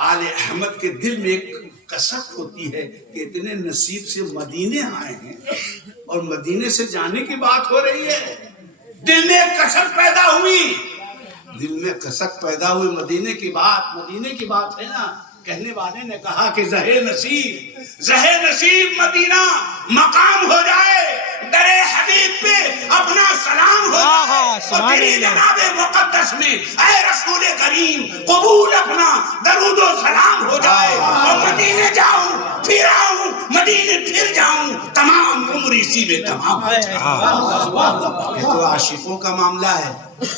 آل احمد کے دل میں ایک کسک ہوتی ہے کہ اتنے نصیب سے مدینے آئے ہیں اور مدینے سے جانے کی بات ہو رہی ہے۔ دل میں کسک پیدا ہوئی، مدینے کی بات ہے نا۔ کہنے والے نے کہا کہ زہے نصیب مدینہ مقام ہو جائے، درے حبیب پہ اپنا سلام ہو جائے، اور تیری جناب مقدس میں اے رسول کریم قبول اپنا درود و سلام ہو جائے، اور مدینے جاؤں پھر آؤں، مدینے پھر جاؤں، تمام عمر اسی میں تمام ہو جائے۔ یہ تو عاشقوں کا معاملہ ہے،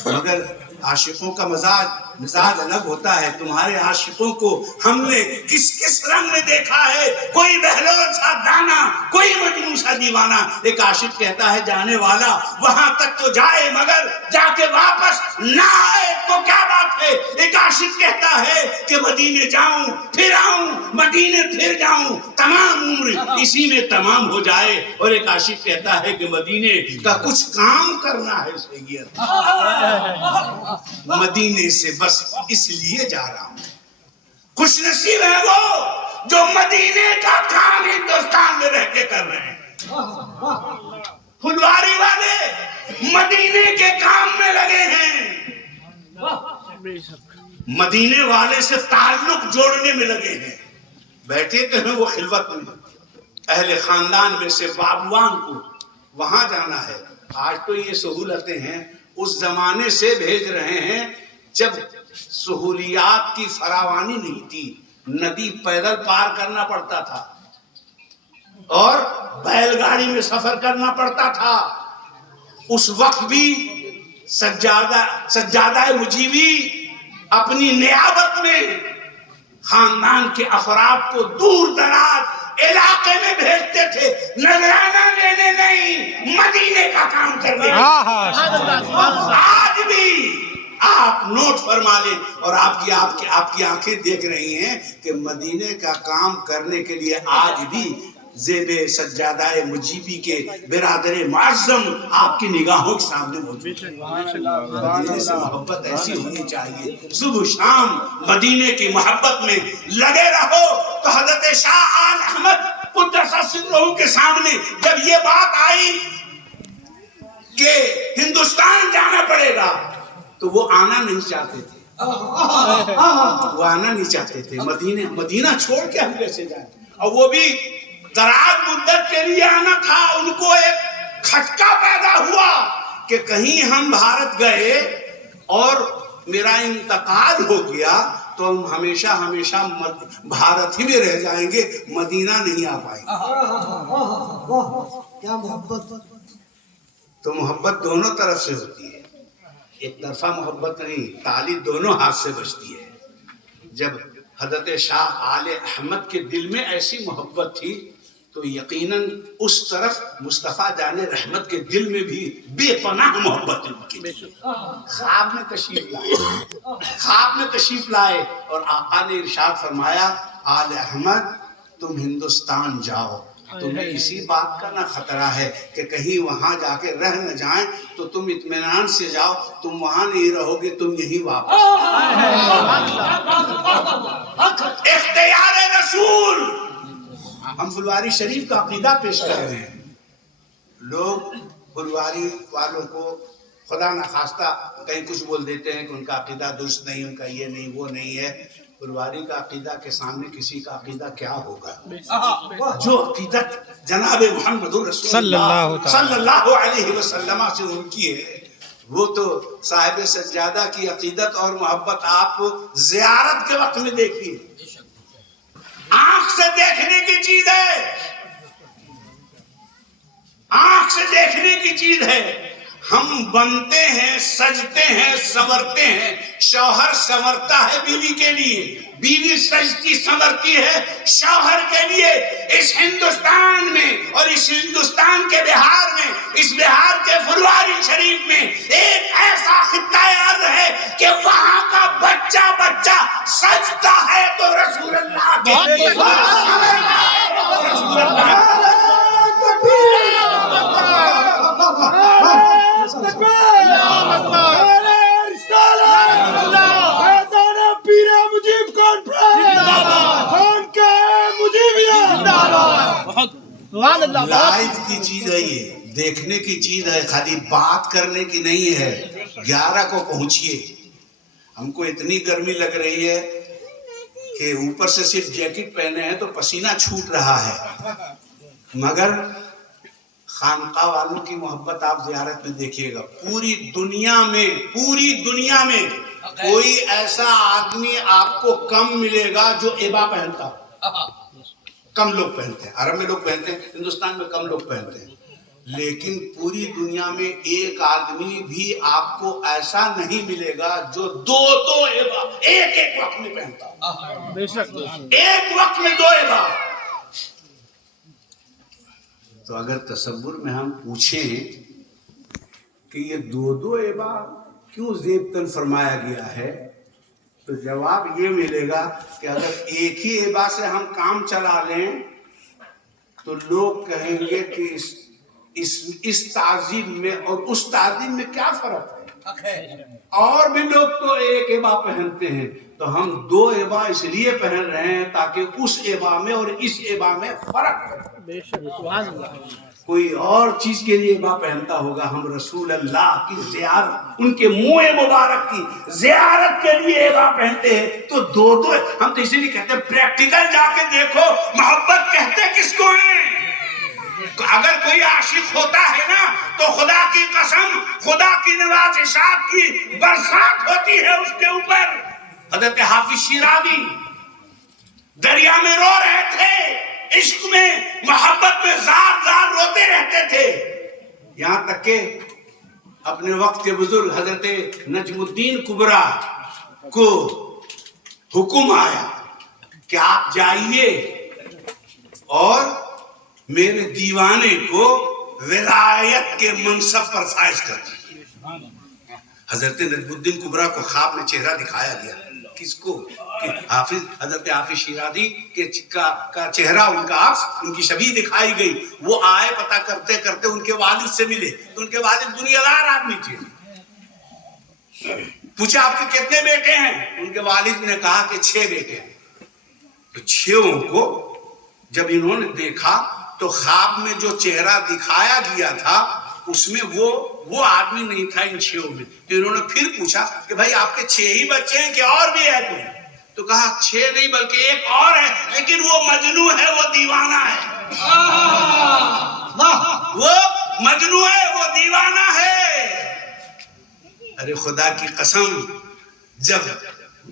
مگر عاشقوں کا مزاج الگ ہوتا ہے۔ تمہارے عاشقوں کو ہم نے کس رنگ میں دیکھا ہے، کوئی بہلول سا دانا، کوئی مجنون سا دیوانہ۔ ایک عاشق کہتا ہے جانے والا وہاں تک تو جائے مگر جا کے واپس نہ آئے تو کیا بات ہے۔ ایک عاشق کہتا ہے کہ مدینے جاؤں پھر آؤں، مدینے پھر جاؤں، تمام عمر اسی میں تمام ہو جائے۔ اور ایک عاشق کہتا ہے کہ مدینے کا کچھ کام کرنا ہے سید، مدینے سے بس اس لیے جا رہا ہوں۔ خوش نصیب ہے وہ جو مدینے کا کام ہندوستان میں رہ کے کر رہے ہیں۔ پھلواری والے مدینے کے کام میں لگے ہیں۔ مدینے والے سے تعلق جوڑنے میں لگے ہیں. بیٹھے تو ہیں وہ خلوت میں، اہل خاندان میں سے بابوان کو وہاں جانا ہے. آج تو یہ سہولتیں ہیں، اس زمانے سے بھیج رہے ہیں جب سہولیات کی فراوانی نہیں تھی. ندی پیدل پار کرنا پڑتا تھا اور بیل گاڑی میں سفر کرنا پڑتا تھا. اس وقت بھی سجادہ مجیبی اپنی نیابت میں خاندان کے افراد کو دور دراز علاقے میں بھیجتے تھے، نذرانہ لینے نہیں، مدینے کا کام کرنے. آج بھی آپ نوٹ فرما لیں، اور آپ کی آنکھیں دیکھ رہی ہیں کہ مدینے کا کام کرنے کے لیے آج بھی زیب سجادہ مجیبی کے برادر معظم آپ کی نگاہوں کے سامنے موجود ہیں. مدینے سے محبت ایسی ہونی چاہیے. صبح شام مدینے کی محبت میں لگے رہو. تو حضرت شاہ آل احمد قدس سرہ کے سامنے جب یہ بات آئی کہ ہندوستان جانا پڑے گا تو وہ آنا نہیں چاہتے تھے. وہ آنا نہیں چاہتے تھے. مدینہ چھوڑ کے ہم کیسے جائیں؟ اور وہ بھی دراز مدت کے لیے آنا تھا. ان کو ایک کھٹکا پیدا ہوا کہ کہیں ہم بھارت گئے اور میرا انتقال ہو گیا تو ہم ہمیشہ بھارت ہی میں رہ جائیں گے، مدینہ نہیں آ پائیں گے. کیا محبت! تو محبت دونوں طرف سے ہوتی ہے، ایک طرفہ محبت نہیں. تالی دونوں ہاتھ سے بجتی ہے. جب حضرت شاہ آل احمد کے دل میں ایسی محبت تھی تو یقیناً اس طرف مصطفیٰ جان رحمت کے دل میں بھی بے پناہ محبت کی. خواب میں تشریف لائے اور آقا نے ارشاد فرمایا آل احمد تم ہندوستان جاؤ. تمہیں اسی بات کا نہ خطرہ ہے کہ کہیں وہاں جا کے رہ نہ جائیں، تو تم اطمینان سے جاؤ. تم وہاں نہیں رہو گے، تم یہی واپس. اختیار رسول. ہم پھلواری شریف کا عقیدہ پیش کر رہے ہیں. لوگ پھلواری والوں کو خدا نخواستہ کہیں کچھ بول دیتے ہیں کہ ان کا عقیدہ درست نہیں، ان کا یہ نہیں وہ نہیں ہے. پھلواری کا عقیدہ کے سامنے کسی کا عقیدہ کیا ہوگا؟ جو عقیدت جناب محمد رسول اللہ صلی اللہ علیہ وسلم سے ان کی ہے، وہ تو صاحب سجادہ کی عقیدت اور محبت آپ زیارت کے وقت میں دیکھیے. آنکھ سے دیکھنے کی چیز ہے، آنکھ سے دیکھنے کی چیز ہے. ہم بنتے ہیں، سجتے ہیں، سنورتے ہیں. شوہر سنورتا ہے بیوی کے لیے، بیوی سجتی سنورتی ہے شوہر کے لیے. اس ہندوستان میں اور اس ہندوستان کے بہار میں، اس بہار کے پھلواری شریف میں ایک ایسا خطہ ارض ہے کہ وہاں کا بچہ سجتا ہے تو رسول اللہ کے لائف کی چیز ہے، یہ دیکھنے کی چیز ہے، خالی بات کرنے کی نہیں ہے. 11 کو پہنچیے. ہم کو اتنی گرمی لگ رہی ہے کہ اوپر سے صرف جیکٹ پہنے ہیں تو پسینہ چھوٹ رہا ہے، مگر خانقاہ والوں کی محبت آپ زیارت میں دیکھیے گا. پوری دنیا میں کوئی ایسا آدمی آپ کو کم ملے گا جو عبا پہنتا ہو. کم لوگ پہنتے ہیں، عرب میں لوگ پہنتے ہیں، ہندوستان میں کم لوگ پہنتے ہیں، لیکن پوری دنیا میں ایک آدمی بھی آپ کو ایسا نہیں ملے گا جو دو عبا ایک وقت میں پہنتا ہو. ایک وقت میں 2 عبا. تو اگر تصور میں ہم پوچھیں کہ یہ 2 عبا کیوں زیب تن فرمایا گیا ہے، تو جواب یہ ملے گا کہ اگر ایک ہی عبا سے ہم کام چلا لیں تو لوگ کہیں گے کہ اس تعظیم میں اور اس تعظیم میں کیا فرق ہے. اور بھی لوگ تو ایک عبا پہنتے ہیں، تو ہم 2 عبا اس لیے پہن رہے ہیں تاکہ اس عبا میں اور اس عبا میں فرق ہے. کوئی اور چیز کے لیے عبا پہنتا ہوگا، ہم رسول اللہ کی زیارت، ان کے منہ مبارک کی زیارت کے لیے عبا پہنتے ہیں۔ تو دو ہم تو اسی لیے کہتے ہیں پریکٹیکل جا کے دیکھو محبت کہتے کس کو ہیں۔ اگر کوئی عاشق ہوتا ہے نا تو خدا کی قسم خدا کی نوازشات کی برسات ہوتی ہے اس کے اوپر۔ حضرت حافظ شیرازی دریا میں رو رہے تھے، عشق میں محبت میں زار زار روتے رہتے تھے، یہاں تک کہ اپنے وقت کے بزرگ حضرت نجم الدین کبریٰ کو حکم آیا کہ آپ جائیے اور میرے دیوانے کو ولایت کے منصب پر فائز کر دیجیے۔ حضرت نجم الدین کبریٰ کو خواب میں چہرہ دکھایا گیا، کس کو؟ کہ حضرت حافظ شیرازی کا چہرہ، ان کا عکس، ان کی شبیہ دکھائی گئی۔ وہ آئے پتہ کرتے کرتے ان کے والد سے ملے تو ان کے والد دنیا دار آدمی تھے۔ پوچھا آپ کے کتنے بیٹے ہیں؟ ان کے والد نے کہا کہ 6 بیٹے ہیں۔ تو 6 کو جب انہوں نے دیکھا تو خواب میں جو چہرہ دکھایا گیا تھا اس میں وہ آدمی نہیں تھا ان 6 میں۔ تو انہوں نے پھر پوچھا کہ بھائی آپ کے 6 ہی بچے ہیں کہ اور بھی ہے کوئی؟ تو کہا 6 نہیں بلکہ ایک اور ہے، لیکن وہ مجنو ہے، وہ دیوانہ ہے۔ وہ مجنو ہے، وہ دیوانہ ہے۔ ارے خدا کی قسم، جب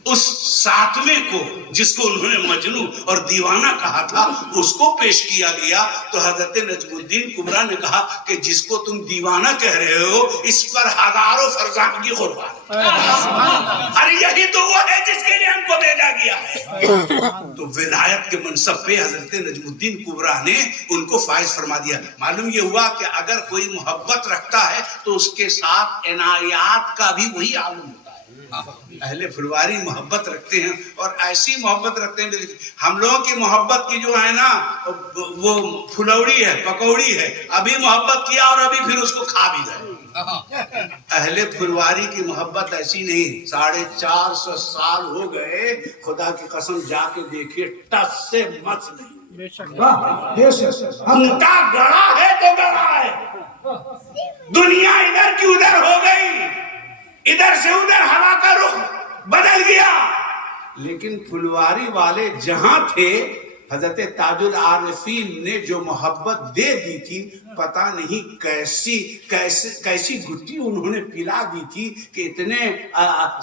اس 7ویں کو جس کو انہوں نے مجنو اور دیوانہ کہا تھا اس کو پیش کیا گیا تو حضرت نجم الدین کبریٰ نے کہا کہ جس کو تم دیوانہ کہہ رہے ہو اس پر ہزاروں فرزند کی قربان۔ ارے یہی تو وہ ہے جس کے لیے ہم کو بھیجا گیا ہے۔ تو ولایت کے منصب پہ حضرت نجم الدین کبریٰ نے ان کو فائز فرما دیا۔ معلوم یہ ہوا کہ اگر کوئی محبت رکھتا ہے تو اس کے ساتھ عنایات کا بھی وہی عالم ہوتا ہے۔ اہل پھلواری محبت رکھتے ہیں اور ایسی محبت رکھتے ہیں، ہم لوگوں کی محبت کی جو ہے نا وہ پھلوڑی ہے، پکوڑی ہے، ابھی محبت کیا اور ابھی پھر اس کو کھا بھی گئے۔ اہل پھلواری کی محبت ایسی نہیں، 450 سال ہو گئے، خدا کی قسم جا کے دیکھیے ٹس سے مس نہیں۔ اونٹا گڑا ہے تو گڑا ہے، دنیا ادھر کی ادھر ہو گئی، ادھر سے ادھر ہوا کا رخ بدل گیا، لیکن پھلواری والے جہاں تھے حضرت تاج العارفین نے جو محبت دے دی تھی، پتہ نہیں کیسی گٹی انہوں نے پلا دی تھی کہ اتنے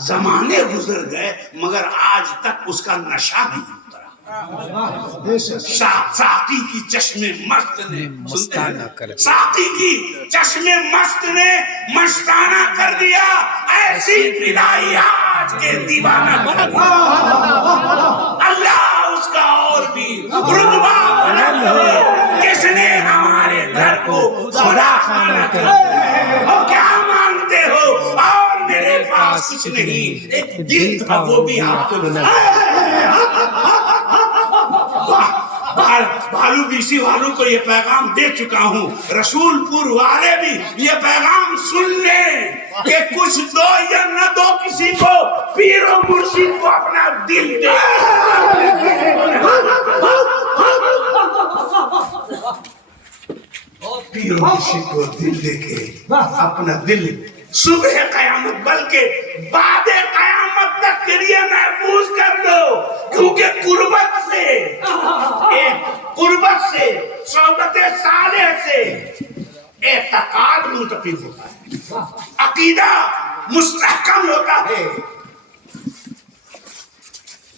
زمانے گزر گئے مگر آج تک اس کا نشہ نہیں اترا۔ ساقی کی چشم مست نے ساقی کی چشم مست نے مستانہ کر دیا، ایسی پلائی آج کے دیوانہ کر دیا۔ اللہ اس کا اور بھی رتبہ بلند ہو، جس نے ہمارے گھر کو خدا خانہ کر دیا۔ اور کیا مانگتے ہو؟ اور میرے پاس کچھ نہیں، ایک دل تھا وہ بھی آپ کو بھالو بیسی والوں کو یہ پیغام دے چکا ہوں، رسول پور والے بھی یہ پیغام سن لیں کہ کچھ دو یا نہ دو، کسی کو پیر و مرشد کو اپنا دل دے۔ پیر و مرشد کو دل دے کے اپنا دل صبح قیامت بلکہ بعد قیامت تک کے لیے محفوظ کر دو، کیونکہ قربت سے صحبت صالح سے اعتقاد منتقل ہوتا ہے، عقیدہ مستحکم ہوتا ہے۔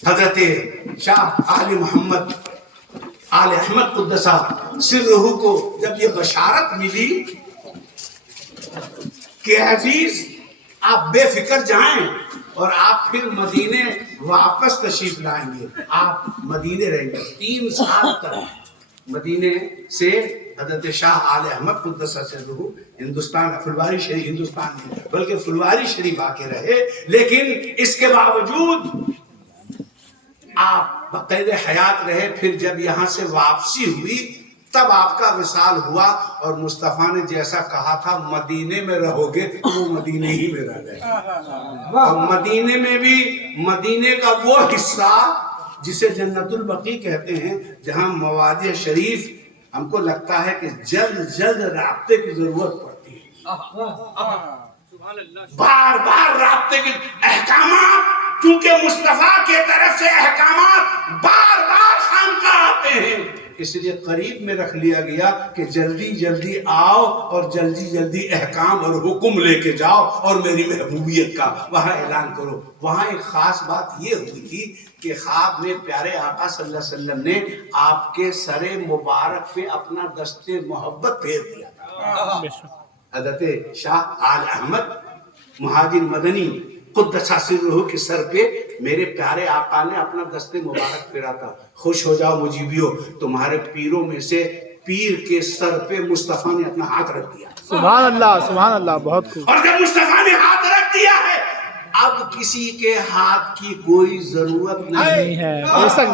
حضرت شاہ آل محمد آل احمد قدسہ سرہ کو جب یہ بشارت ملی کہ عزیز آپ بے فکر جائیں اور آپ پھر مدینے واپس تشریف لائیں گے، آپ مدینے رہیں گے 3 سال تک مدینے سے حضرت شاہ آل احمد قدسہ سرہ ہندوستان، پھلواری شریف ہندوستان میں بلکہ پھلواری شریف آ کے رہے، لیکن اس کے باوجود آپ بقید حیات رہے۔ پھر جب یہاں سے واپسی ہوئی تب آپ کا وصال ہوا اور مصطفیٰ نے جیسا کہا تھا مدینے میں رہو گے، وہ مدینے ہی میں رہ گئے۔ اور مدینے میں بھی مدینے کا وہ حصہ جسے جنت البقیع کہتے ہیں، جہاں مواد شریف ہم کو لگتا ہے کہ جلد جلد رابطے کی ضرورت پڑتی ہے، بار بار رابطے کے احکامات، کیونکہ مصطفیٰ کے طرف سے احکامات بار بار خانقاہ آتے ہیں، اس لیے قریب میں رکھ لیا گیا کہ جلدی جلدی آؤ اور جلدی جلدی احکام اور حکم لے کے جاؤ اور میری محبوبیت کا وہاں اعلان کرو۔ وہاں ایک خاص بات یہ ہوئی تھی کہ خواب میں پیارے آقا صلی اللہ علیہ وسلم نے آپ کے سر مبارک پہ اپنا دست محبت پھیر دیا تھا۔ حضرت شاہ آل احمد مہاجر مدنی قدس سرہ کے سر پہ میرے پیارے آقا نے اپنا دست مبارک پھیرا تھا۔ خوش ہو جاؤ مجیبیوں، تمہارے پیروں میں سے پیر کے سر پہ مصطفیٰ نے اپنا ہاتھ رکھ دیا۔ سبحان اللہ، بہت خوب۔ اور جب مصطفیٰ نے ہاتھ رکھ دیا ہے، اب کسی کے ہاتھ کی کوئی ضرورت نہیں ہے،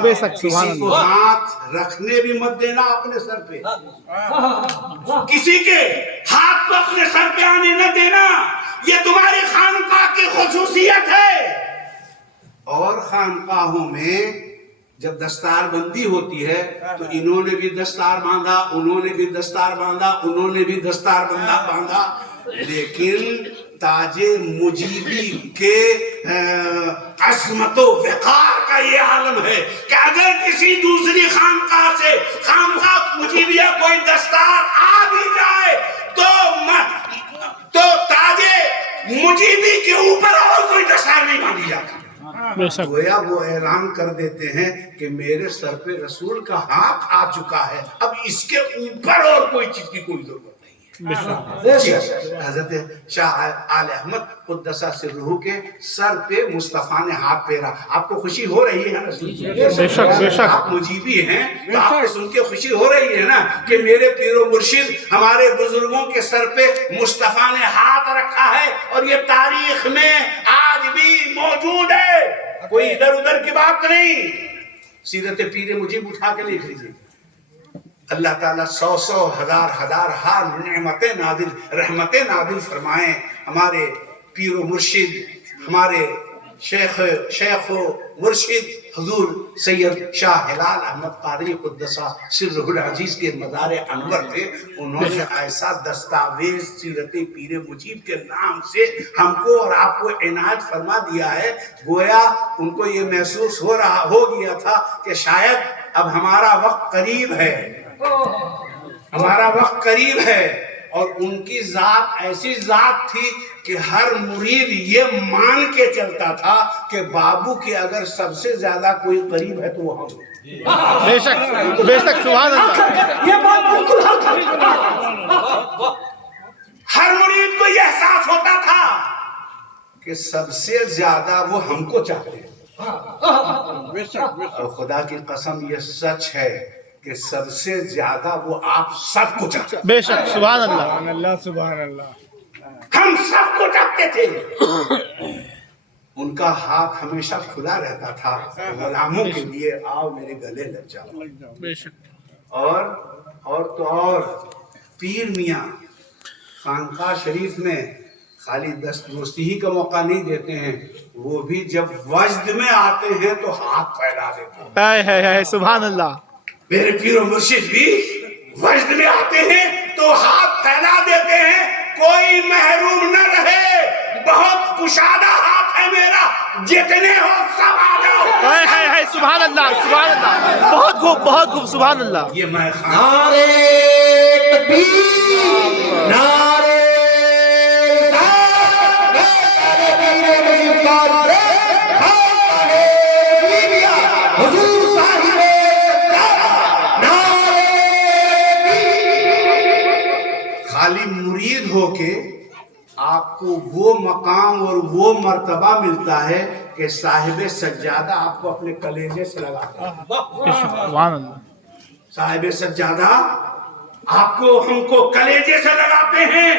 بے شک سبحان کسی کو اللہ۔ ہاتھ رکھنے بھی مت دینا اپنے سر پہ، کسی کے ہاتھ کو اپنے سر پہ آنے نہ دینا، یہ تمہاری خانقاہ کی خصوصیت ہے۔ اور خانقاہوں میں جب دستار بندی ہوتی ہے تو انہوں نے بھی دستار باندھا، انہوں نے بھی دستار باندھا، انہوں نے بھی دستار باندھا، لیکن تاج مجیبی کے عظمت و وقار کا یہ عالم ہے کہ اگر کسی دوسری خانقاہ سے خانقاہ مجیبیہ کوئی دستار آ بھی جائے تو تاج مجیبی کے اوپر اور کوئی دستار نہیں باندھی جاتی۔ گویا وہ اعلان کر دیتے ہیں کہ میرے سر پہ رسول کا ہاتھ آ چکا ہے، اب اس کے اوپر اور کوئی چیز کی کوئی ضرورت حضرت شاہ آل احمد قدس سرہ کے سر پہ مصطفیٰ نے ہاتھ پھیرا۔ آپ کو خوشی ہو رہی ہے نا؟ بے شک۔ آپ مجیبی ہیں تو آپ کو سن کے خوشی ہو رہی ہے نا کہ میرے پیر و مرشد ہمارے بزرگوں کے سر پہ مصطفیٰ نے ہاتھ رکھا ہے، اور یہ تاریخ میں آج بھی موجود ہے، کوئی ادھر ادھر کی بات نہیں۔ سیرت پیر مجیب اٹھا کے لکھ لیجیے، اللہ تعالیٰ 100 ہزار ہار نعمتیں نازل رحمتیں نازل فرمائیں ہمارے پیر و مرشد، ہمارے شیخ و مرشد حضور سید شاہ ہلال احمد قادری قدس سرہ العزیز کے مزار انور تھے۔ انہوں نے ایسا دستاویز سیرت پیر مجیب کے نام سے ہم کو اور آپ کو عنایت فرما دیا ہے، گویا ان کو یہ محسوس ہو گیا تھا کہ شاید اب ہمارا وقت قریب ہے، ہمارا وقت قریب ہے۔ اور ان کی ذات ایسی ذات تھی کہ ہر مرید یہ مان کے چلتا تھا کہ بابو کے اگر سب سے زیادہ کوئی قریب ہے تو وہ ہم ہیں۔ بے شک سبحان اللہ۔ یہ بات بالکل ہر مرید کو یہ احساس ہوتا تھا کہ سب سے زیادہ وہ ہم کو چاہتے ہیں، اور خدا کی قسم یہ سچ ہے کہ سب سے زیادہ وہ آپ سب کو چاہتے ہیں۔ بے شک سبحان اللہ۔ سبحان اللہ، سبحان اللہ۔ ہم سب کو چاہتے تھے۔ ان کا ہاتھ ہمیشہ کھلا رہتا تھا غلاموں کے لیے، آؤ میرے گلے لگ جاؤ۔ بے شک۔ اور پیر میاں خانقاہ شریف میں خالی دستبوسی ہی کا موقع نہیں دیتے ہیں، وہ بھی جب وجد میں آتے ہیں تو ہاتھ پھیلا دیتے ہیں۔ ہے سبحان اللہ۔ میرے پیر و مرشد بھی وجد میں آتے ہیں تو ہاتھ پھیلا دیتے ہیں، کوئی محروم نہ رہے، بہت کشادہ ہاتھ ہے میرا، جتنے ہو سب آ جاؤ۔ سبحان اللہ، سبحان اللہ، بہت خوب سبحان اللہ۔ یہ میں نعرے تکبیر، نعرے خالی مرید ہو کے آپ کو وہ مقام اور وہ مرتبہ ملتا ہے کہ صاحب سجادہ آپ کو اپنے کلیجے سے لگاتا ہے۔ سبحان اللہ۔ صاحب سجادہ آپ کو ہم کو کلیجے سے لگاتے ہیں،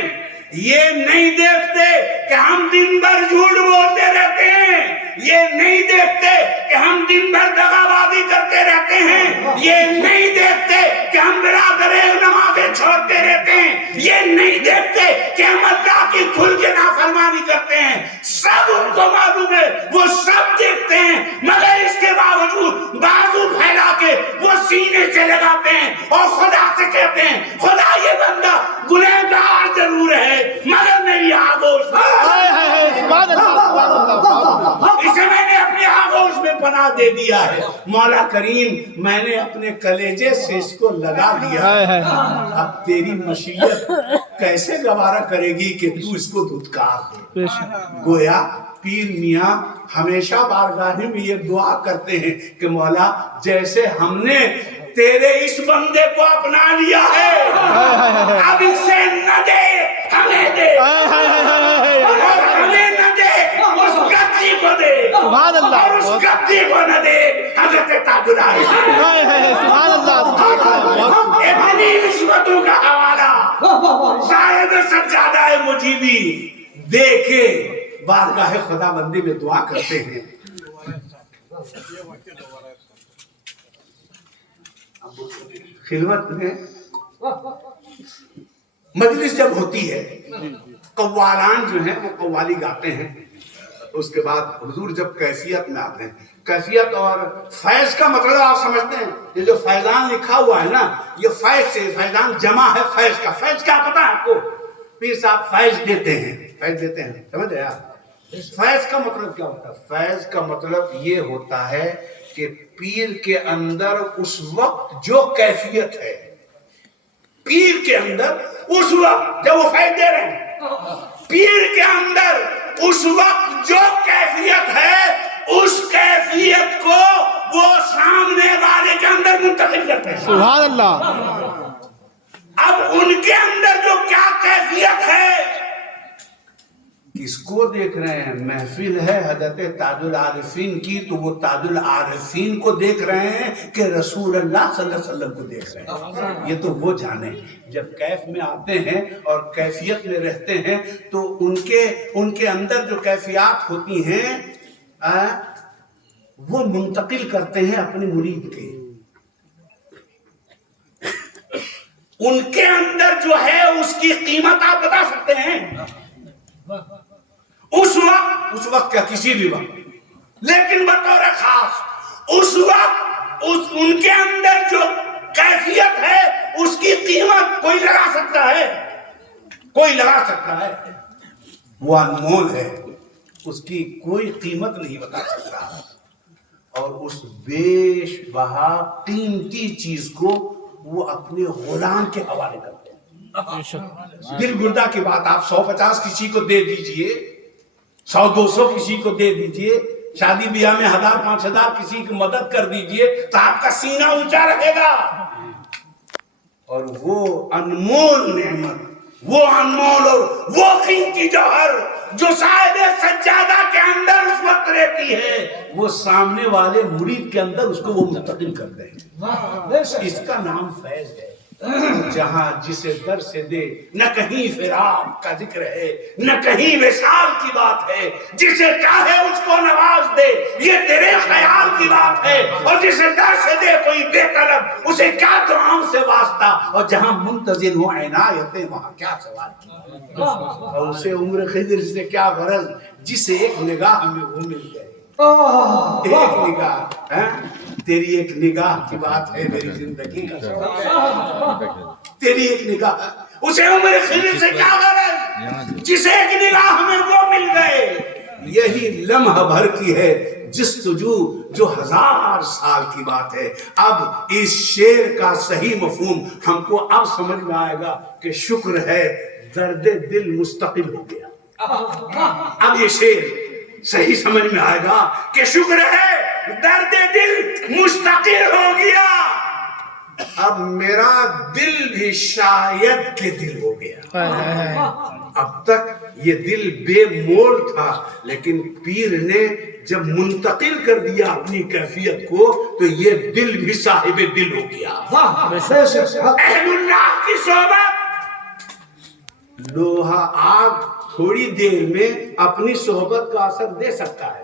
یہ نہیں دیکھتے کہ ہم دن بھر جھوٹ بولتے رہتے ہیں، یہ نہیں دیکھتے کہ ہم دن بھر دغابازی کرتے رہتے ہیں، یہ نہیں دیکھتے کہ ہم برادر نمازیں چھوڑتے رہتے ہیں، یہ نہیں دیکھتے کہ ہم اللہ کی کھل کے نافرمانی کرتے ہیں، سب ان کو معلوم ہے، وہ سب دیکھتے ہیں، مگر اس کے باوجود بازو پھیلا کے وہ سینے سے لگاتے ہیں اور خدا سے کہتے ہیں خدا یہ بندہ گنہگار ضرور ہے مگر میری آغوش اسے میں نے اپنی آغوش میں پناہ دے دیا ہے، مولا کریم میں نے اپنے کلیجے سے اس کو لگا دیا، اب تیری مشیت کیسے گوارا کرے گی کہ تو اس کو دھتکار دے۔ گویا پیر میاں ہمیشہ بارگاہ میں یہ دعا کرتے ہیں کہ مولا جیسے ہم نے تیرے اس بندے کو اپنا لیا ہے اب اسے نہ دے ہمیں دے اور ہمیں نہ دے اس گدی کو دے اور اس گدی کو نہ دے حضرت تاج العارفین اتنی نسبتوں کا حوالہ صاحب سجادہ مجیبی دے کے بارگاہ خدا بندی میں دعا کرتے ہیں۔ خلوت میں مجلس جب ہوتی ہے قوالان جو ہیں وہ قوالی گاتے ہیں، اس کے بعد حضور جب کیفیت میں آتے ہیں، کیفیت اور فیض کا مطلب آپ سمجھتے ہیں، یہ جو فیضان لکھا ہوا ہے نا یہ فیض سے، فیضان جمع ہے فیض کا، فیض کیا پتا ہے آپ کو؟ پیر صاحب فیض دیتے ہیں، فیض دیتے ہیں، سمجھ رہے آپ؟ فیض کا مطلب کیا ہوتا ہے؟ فیض کا مطلب یہ ہوتا ہے کہ پیر کے اندر اس وقت جو کیفیت ہے، پیر کے اندر اس وقت جب وہ فیض دے رہے ہیں، پیر کے اندر اس وقت جو کیفیت ہے اس کیفیت کو وہ سامنے والے کے اندر منتقل کرتے ہیں۔ سبحان اللہ۔ اب ان کے اندر جو کیا کیفیت ہے کس کو دیکھ رہے ہیں؟ محفل ہے حضرت تاج العارفین کی تو وہ تاج العارفین کو دیکھ رہے ہیں کہ رسول اللہ صلی اللہ علیہ وسلم کو دیکھ رہے ہیں؟ یہ تو وہ جانے جب کیف میں آتے ہیں اور کیفیت میں رہتے ہیں تو ان کے اندر جو کیفیات ہوتی ہیں وہ منتقل کرتے ہیں اپنے مرید کے، ان کے اندر جو ہے اس کی قیمت آپ بتا سکتے ہیں اس وقت کیا کسی بھی وقت، لیکن بطور خاص اس وقت ان کے اندر جو کیفیت ہے اس کی قیمت کوئی لگا سکتا ہے، کوئی لگا سکتا ہے، وہ انمول ہے، اس کی کوئی قیمت نہیں بتا سکتا، اور اس بیش بہا قیمتی چیز کو وہ اپنے غلام کے حوالے کرتے ہیں۔ دل گردہ کی بات آپ 150 کسی کو دے دیجئے، 100-200 کسی کو دے دیجئے، شادی بیاہ میں 1000-5000 کسی کی مدد کر دیجئے تو آپ کا سینہ اونچا رہے گا، اور وہ انمول نعمت، وہ انمول اور وہ قیمتی جوہر جو صاحب سجادہ کے اندر اس وقت رہتی ہے وہ سامنے والے مرید کے اندر اس کو وہ منتقل کر دیں گے۔ اس کا نام فیض ہے۔ جہاں جسے در سے دے نہ کہیں فراق کا ذکر ہے نہ کہیں وصال کی بات ہے، جسے چاہے اس کو نواز دے یہ تیرے خیال کی بات ہے، اور جسے در سے دے کوئی بے طلب اسے کیا دعاؤں سے واسطہ، اور جہاں منتظر ہو عنایتیں وہاں کیا سوال کی، اور اسے عمر خضر سے کیا غرض جسے ایک نگاہ میں وہ مل گئے، ایک نگاہ، تیری ایک نگاہ کی بات ہے میری زندگی کا، تیری ایک نگاہ، اسے عمر خضر سے کیا غرض جسے ایک نگاہ میں وہ مل گئے، یہی لمحہ بھر کی ہے جستجو جو 1000 سال کی بات ہے۔ اب اس شعر کا صحیح مفہوم ہم کو اب سمجھ میں آئے گا کہ شکر ہے درد دل مستقل ہو گیا، اب یہ شعر صحیح سمجھ میں آئے گا کہ شکر ہے درد دل مستقل ہو گیا، اب میرا دل بھی شاید کے دل ہو گیا۔ اب تک یہ دل بے مول تھا، لیکن پیر نے جب منتقل کر دیا اپنی کیفیت کو تو یہ دل بھی صاحب دل ہو گیا۔ اہل اللہ کی صحبت، لوہا آگ تھوڑی دیر میں اپنی صحبت کا اثر دے سکتا ہے،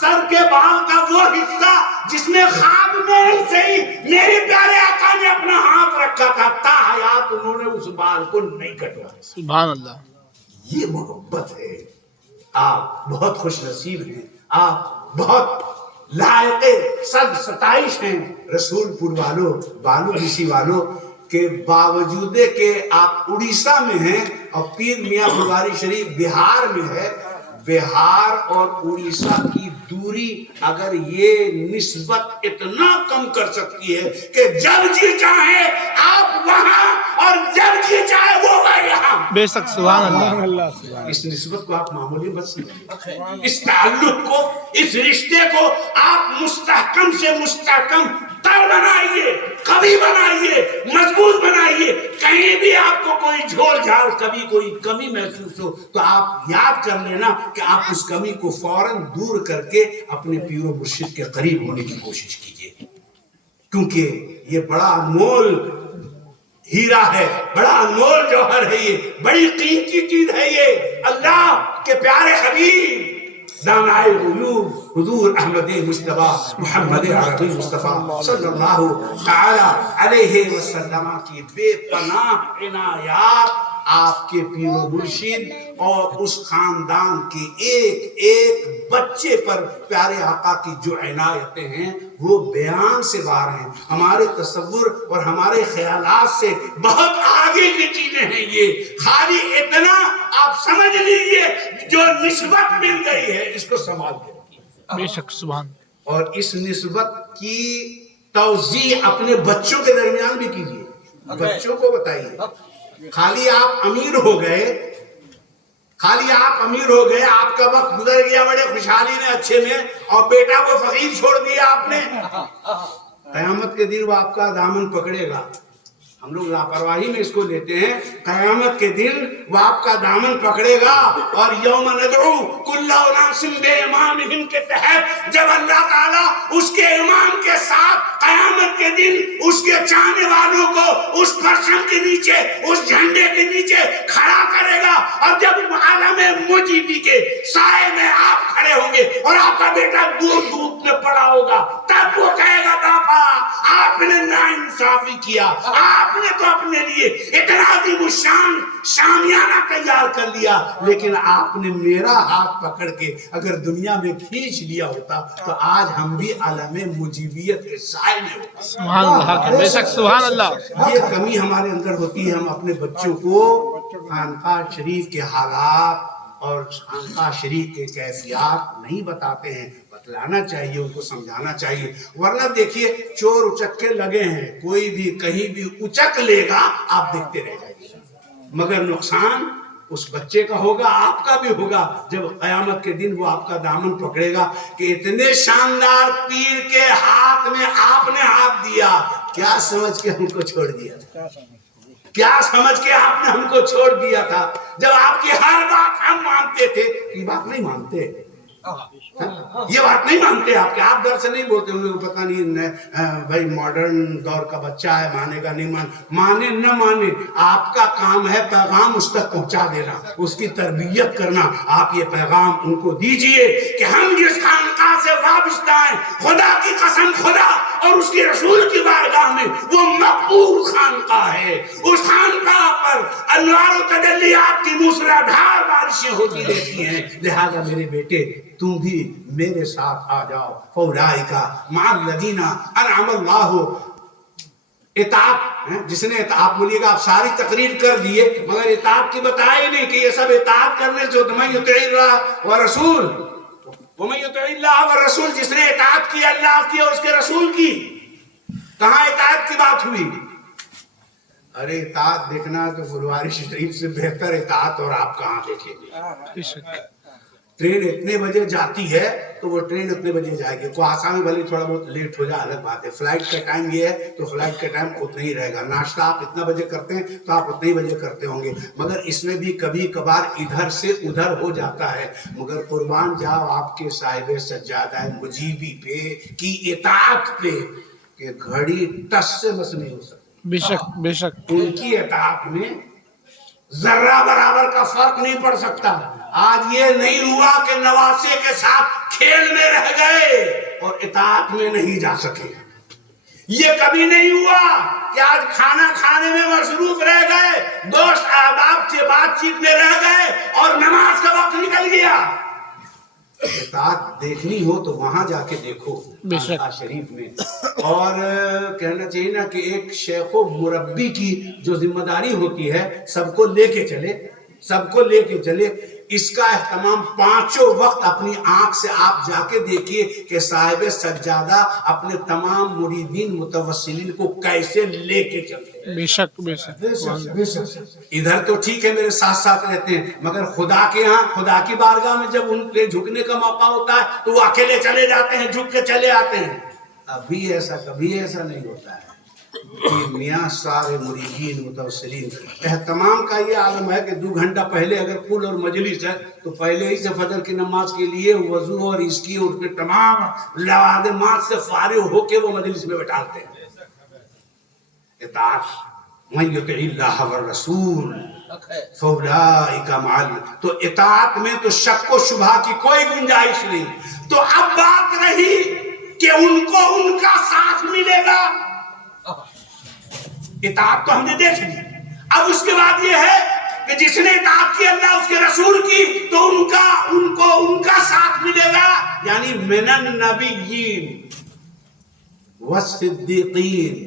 سر کے بال کا وہ حصہ جس میں خواب میں ہی صحیح میرے پیارے آقا نے اپنا ہاتھ رکھا تھا، تا حیات انہوں نے اس بال کو نہیں کٹوایا۔ سبحان اللہ۔ یہ محبت ہے۔ آپ بہت خوش نصیب ہیں، آپ بہت لائق صد ستائش ہیں رسول پور والوں، بالو بسی والوں، کہ باوجود کہ آپ اڑیسہ میں ہیں اور پیر میاں بخاری شریف بہار میں ہے، بہار اور اڑیسہ کی دوری اگر یہ نسبت اتنا کم کر سکتی ہے کہ جب جی چاہے آپ وہاں اور جب جی چاہے وہ یہاں، بے شک سبحان اللہ۔ اللہ سبحان اس نسبت کو آپ معمولی مت سمجھیں، اس تعلق کو، اس رشتے کو آپ مستحکم سے مستحکم تر بنائیے، قوی بنائیے، مضبوط بنائیے۔ کہیں بھی آپ کو کوئی جھول جھال، کبھی کوئی کمی محسوس ہو تو آپ یاد کر لینا کہ آپ اس کمی کو فوراً دور کر کے اپنے پیر و مرشد کے قریب ہونے کی کوشش کیجیے، کیونکہ یہ بڑا انمول ہیرا ہے، بڑا انمول جوہر ہے، یہ بڑی قیمتی چیز ہے۔ یہ اللہ کے پیارے حبیب دانائے غیوب حضور احمد مصطفیٰ محمد عربی مصطفیٰ صلی اللہ تعالی علیہ وسلم کی بے پناہ عنایات آپ کے پیر و مرشد اور اس خاندان کے ایک ایک بچے پر پیارے آقا کی جو عنایتیں ہیں وہ بیان سے باہر ہیں، ہمارے تصور اور ہمارے خیالات سے بہت آگے کی چیزیں ہیں۔ یہ خالی اتنا آپ سمجھ لیجئے جو نسبت مل گئی ہے اس کو سنبھال کے رکھیے، بے شک سبحان۔ اور اس نسبت کی توزیع اپنے بچوں کے درمیان بھی کیجیے، بچوں کو بتائیے۔ خالی آپ امیر ہو گئے، خالی آپ امیر ہو گئے، آپ کا وقت گزر گیا بڑے خوشحالی میں اچھے میں، اور بیٹا کو فقیر چھوڑ دیا آپ نے، قیامت کے دن وہ آپ کا دامن پکڑے گا۔ ہم لوگ لاپرواہی میں اس کو لیتے ہیں، قیامت کے دن وہ آپ کا دامن پکڑے گا، اور یوم ندعو کل اناس بامامہم کے تحت جب اللہ تعالیٰ اس کے امام کے ساتھ قیامت کے دن اس کے چاہنے والوں کو اس پرچم کے نیچے، اس جھنڈے کے نیچے کھڑا کرے گا، اور جب عالم مجیبی کے سائے میں آپ کھڑے ہوں گے اور آپ کا بیٹا دور دھوپ میں پڑا ہوگا، تب وہ کہے گا باپا آپ نے ناانصافی کیا، آپ نے تو اپنے لیے اتنا عظیم الشان شامیانہ تیار کر لیا، لیکن آپ نے میرا ہاتھ پکڑ کے اگر دنیا میں کھینچ لیا ہوتا تو آج ہم بھی عالم مجیبیت کے سائے میں ہوتے۔ سبحان اللہ، بے شک سبحان اللہ۔ یہ کمی ہمارے اندر ہوتی ہے، ہم اپنے بچوں کو خانقاہ شریف کے حالات اور خانقاہ شریف کے کیفیات نہیں بتاتے ہیں، بتلانا چاہیے، ان کو سمجھانا چاہیے، ورنہ دیکھیے چور اچکے لگے ہیں، کوئی بھی کہیں بھی اچک لے گا آپ دیکھتے رہ جائیے، مگر نقصان اس بچے کا ہوگا، آپ کا بھی ہوگا جب قیامت کے دن وہ آپ کا دامن پکڑے گا کہ اتنے شاندار پیر کے ہاتھ میں آپ نے ہاتھ دیا، کیا سمجھ کے ہم کو چھوڑ دیا تھا، کیا سمجھ کے آپ نے ہم کو چھوڑ دیا تھا، جب آپ کی ہر بات ہم مانتے تھے، یہ بات نہیں مانتے، یہ بات نہیں مانتے آپ کے، آپ در سے نہیں بولتے، ان کو پتہ نہیں بھائی ماڈرن دور کا بچہ ہے، مانے گا نہیں مانے نہ مانے، آپ کا کام ہے پیغام اس تک پہنچا دینا، اس کی تربیت کرنا۔ آپ یہ پیغام ان کو دیجئے کہ ہم جس خانقاہ سے وابستہ ہیں، خدا کی قسم خدا اور اس کے رسول کی بارگاہ میں وہ مقبول خانقاہ ہے، اس خانقاہ پر انوار و تجلیات کی موسلادھار بارشیں ہوتی رہتی ہیں، لہذا میرے بیٹے تم بھی میرے ساتھ آ جاؤ، فَأُولَٰئِکَ مَعَ الَّذِينَ أَنْعَمَ اللَّهُ۔ اطاعت، جس نے آپ بولیے گا آپ ساری تقریر کر دیے مگر اطاعت کی بتایا ہی نہیں کہ یہ سب اطاعت کرنے سے وَمَن يُطِعِ اللَّهَ وَرَسُولَهُ، وَمَن يُطِعِ اللَّهَ وَالرَّسُولَ، جس نے اطاعت کی اللہ کی اور اس کے رسول کی، کہاں اطاعت کی بات ہوئی؟ ارے اطاعت دیکھنا تو فلواری شریف سے بہتر اطاعت اور آپ کہاں دیکھیں گے؟ ٹرین اتنے بجے جاتی ہے تو وہ ٹرین اتنے بجے جائے گی، کوئی آسا میں بھلی تھوڑا بہت لیٹ ہو جائے الگ بات ہے، فلائٹ کا ٹائم یہ ہے تو فلائٹ کا ٹائم اتنا ہی رہے گا، ناشتہ آپ اتنا بجے کرتے ہیں تو آپ اتنے ہی بجے کرتے ہوں گے، مگر اس میں بھی کبھی کبھار ادھر سے ادھر ہو جاتا ہے، مگر قربان جاؤ آپ کے صاحب سجادہ مجیبی پہ کی اطاعت پہ کہ گھڑی ٹس سے بس نہیں ہو سکتی، بے شک بے شک، ان کی اطاعت میں ذرہ برابر کا فرق نہیں پڑ سکتا۔ آج یہ نہیں ہوا کہ نواسے کے ساتھ کھیل میں رہ گئے اور اطاعت میں نہیں جا سکے. یہ کبھی نہیں ہوا کہ آج کھانا کھانے میں مصروف رہ گئے, دوست احباب سے بات چیت میں رہ گئے اور نماز کا وقت نکل گیا. اطاعت دیکھنی ہو تو وہاں جا کے دیکھو خانقاہ شریف میں. اور کہنا چاہیے نا کہ ایک شیخ و مربی کی جو ذمہ داری ہوتی ہے سب کو لے کے چلے, سب کو لے کے چلے. اس کا اہتمام پانچوں وقت اپنی آنکھ سے آپ جا کے دیکھیے کہ صاحب سجادہ اپنے تمام مریدین متوسلین کو کیسے لے کے چلتے ہیں. بے شک بے شک بے شک ادھر تو ٹھیک ہے میرے ساتھ ساتھ رہتے ہیں, مگر خدا کے ہاں خدا کی بارگاہ میں جب ان کے جھکنے کا موقع ہوتا ہے تو وہ اکیلے چلے جاتے ہیں, جھک کے چلے آتے ہیں. ابھی ایسا کبھی ایسا نہیں ہوتا ہے کہ میاں سارے مریدین متوسلین. اہتمام کا یہ عالم ہے کہ 2 گھنٹہ پہلے اگر پھول اور مجلس ہے تو پہلے ہی سے فجر کی نماز کے لیے وضو اور اس کی اور کے تمام لوازمات سے فارغ ہو کے وہ مجلس میں بٹھاتے ہیں. اطاعت من یطع اللہ والرسول فاولئک مع تو اطاعت میں تو شک و شبہ کی کوئی گنجائش نہیں. تو اب بات رہی کہ ان کو ان کا ساتھ ملے گا. اطاعت تو ہم نے دیکھ لی. اب اس کے بعد یہ ہے کہ جس نے اطاعت کی اللہ اس کے رسول کی تو ان کو ان کا ساتھ ملے گا. یعنی من النبیین والصدیقین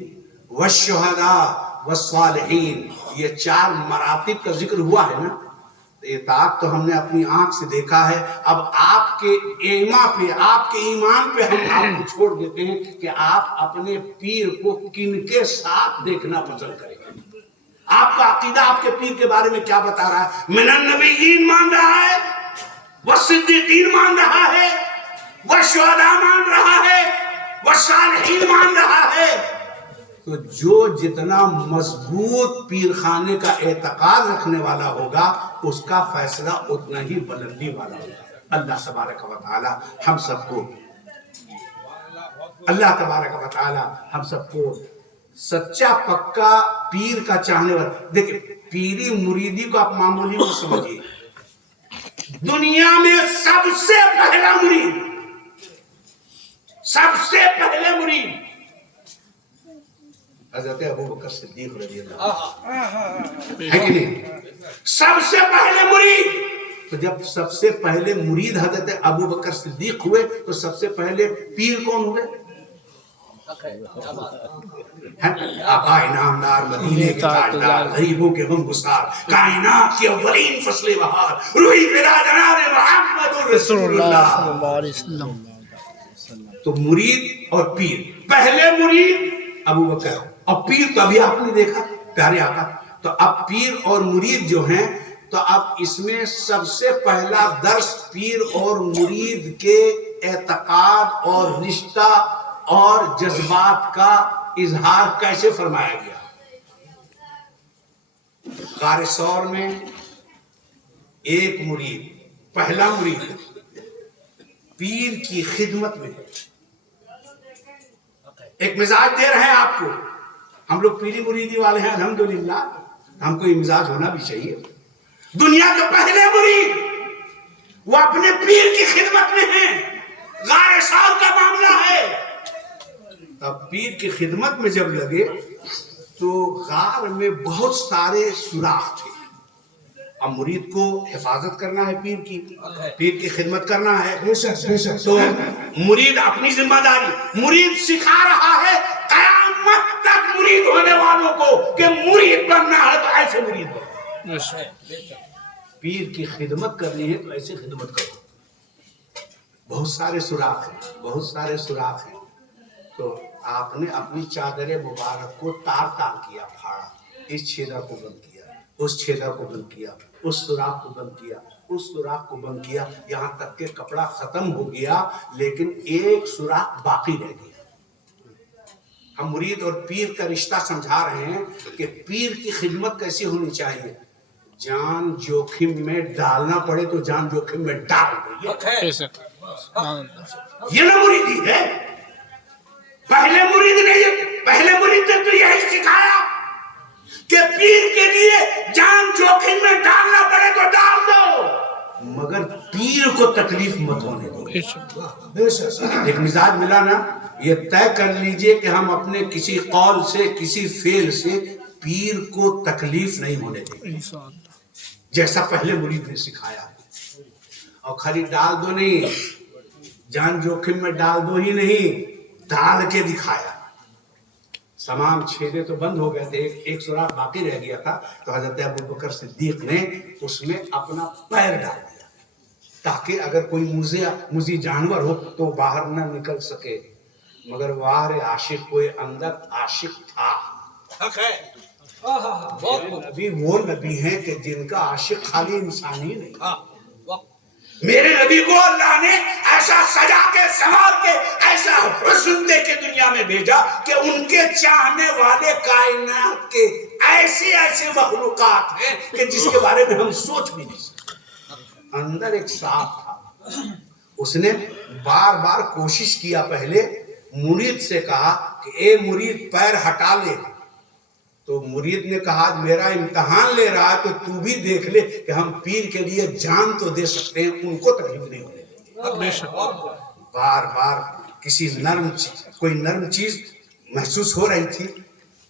والشہداء والصالحین, یہ 4 مراتب کا ذکر ہوا ہے نا. اطاعت تو ہم نے اپنی آنکھ سے دیکھا ہے. اب آپ کے ایما پہ, آپ کے ایمان پہ ہم آپ کو چھوڑ دیتے ہیں کہ آپ اپنے پیر کو کن کے ساتھ دیکھنا پسند کریں. آپ کا عقیدہ آپ کے پیر کے بارے میں کیا بتا رہا ہے؟ من النبیین مان رہا ہے, والصدیقین مان رہا ہے, والشہداء مان رہا ہے, والصالحین مان رہا ہے. تو جو جتنا مضبوط پیر خانے کا اعتقاد رکھنے والا ہوگا اس کا فیصلہ اتنا ہی بلندی والا ہوگا. اللہ تبارک و تعالی ہم سب کو, اللہ تبارک و تعالی ہم سب کو سچا پکا پیر کا چاہنے والا. دیکھیں پیری مریدی کو آپ معمولی میں سمجھیے. دنیا میں سب سے پہلا مرید, سب سے پہلے مرید حضرت ابوبکر صدیق رضی اللہ ہے کہ نہیں؟ سب سے پہلے مرید. تو جب سب سے پہلے مرید حضرت ابوبکر صدیق ہوئے تو سب سے پہلے پیر کون ہوئے؟ آقا انعامدار, مدینے کے تاجدار, غریبوں کے غمگسار, کائنات کی اولین فصل بہار, روحی فدا جناب محمد رسول اللہ صلی اللہ علیہ وسلم. تو مرید اور پیر, پہلے مرید ابوبکر اور پیر تو ابھی آپ نے دیکھا پیارے آقا. تو اب پیر اور مرید جو ہیں تو اب اس میں سب سے پہلا درس پیر اور مرید کے اعتقاد اور رشتہ اور جذبات کا اظہار کیسے فرمایا گیا. غار ثور میں ایک مرید, پہلا مرید پیر کی خدمت میں, ایک مزاج دے رہے ہیں آپ کو. ہم لوگ پیری مریدی والے ہیں الحمدللہ, ہم کو یہ مزاج ہونا بھی چاہیے. دنیا کے پہلے مرید وہ اپنے پیر کی خدمت میں ہیں. غار ثور کا معاملہ ہے. اب پیر کی خدمت میں جب لگے تو غار میں بہت سارے سوراخ تھے. اب مرید کو حفاظت کرنا ہے پیر کی, پیر کی خدمت کرنا ہے. تو مرید اپنی ذمہ داری, مرید سکھا رہا ہے قیامت تک مرید ہونے والوں کو کہ مرید بننا ہے تو ایسے مرید بنو. پیر کی خدمت کرنی ہے تو ایسے خدمت کرو. بہت سارے سوراخ ہیں, بہت سارے سوراخ ہیں. تو آپ نے اپنی چادر مبارک کو تار تار کیا, پھاڑا, اس چھیدا کو بند کیا, اس چھیدا کو بند کیا, اس سوراخ کو بند کیا, اس سوراخ کو بند کیا, یہاں تک کہ کپڑا ختم ہو گیا لیکن ایک سوراخ باقی رہ گیا. ہم مرید اور پیر کا رشتہ سمجھا رہے ہیں کہ پیر کی خدمت کیسی ہونی چاہیے. جان جوخم میں ڈالنا پڑے تو جان جوخم میں ڈال دو. یہ نہ مریدی ہے. پہلے مرید نے تو یہی سکھایا کہ پیر کے لیے جان جوخم میں ڈالنا پڑے تو ڈال دو. مگر پیر کو تکلیف مت ہونے دو. ایک مزاج ملا نا, یہ طے کر لیجئے کہ ہم اپنے کسی قول سے کسی فعل سے پیر کو تکلیف نہیں ہونے دیں گے, جیسا پہلے مرید نے سکھایا. اور خالی ڈال دو نہیں, جان جوخم میں ڈال دو ہی نہیں, ڈال کے دکھایا. تمام چھیدے تو بند ہو گئے تھے, ایک سوراخ باقی رہ گیا تھا, تو حضرت ابوبکر صدیق نے اس میں اپنا پیر ڈال دیا تاکہ اگر کوئی موذی جانور ہو تو باہر نہ نکل سکے. مگر واہ عاشق, کوئی اندر عاشق تھا. نبی وہ نبی ہیں کہ جن کا عاشق خالی انسانی نہیں. میرے نبی کو اللہ نے ایسا سجا کے سنوار کے ایسا حسن دے کے دنیا میں بھیجا کہ ان کے چاہنے والے کائنات کے ایسے ایسے مخلوقات ہیں کہ جس کے بارے میں ہم سوچ بھی نہیں سکتے. اندر ایک صاحب تھا, اس نے بار بار کوشش کیا, پہلے مرید سے کہا کہ اے مرید پیر ہٹا لے, تو مرید نے کہا میرا امتحان لے رہا ہے تو تو بھی دیکھ لے کہ ہم پیر کے لیے جان تو دے سکتے ہیں, ان کو تکلیف نہیں ہونے دیں. بار بار کسی کوئی نرم چیز محسوس ہو رہی تھی,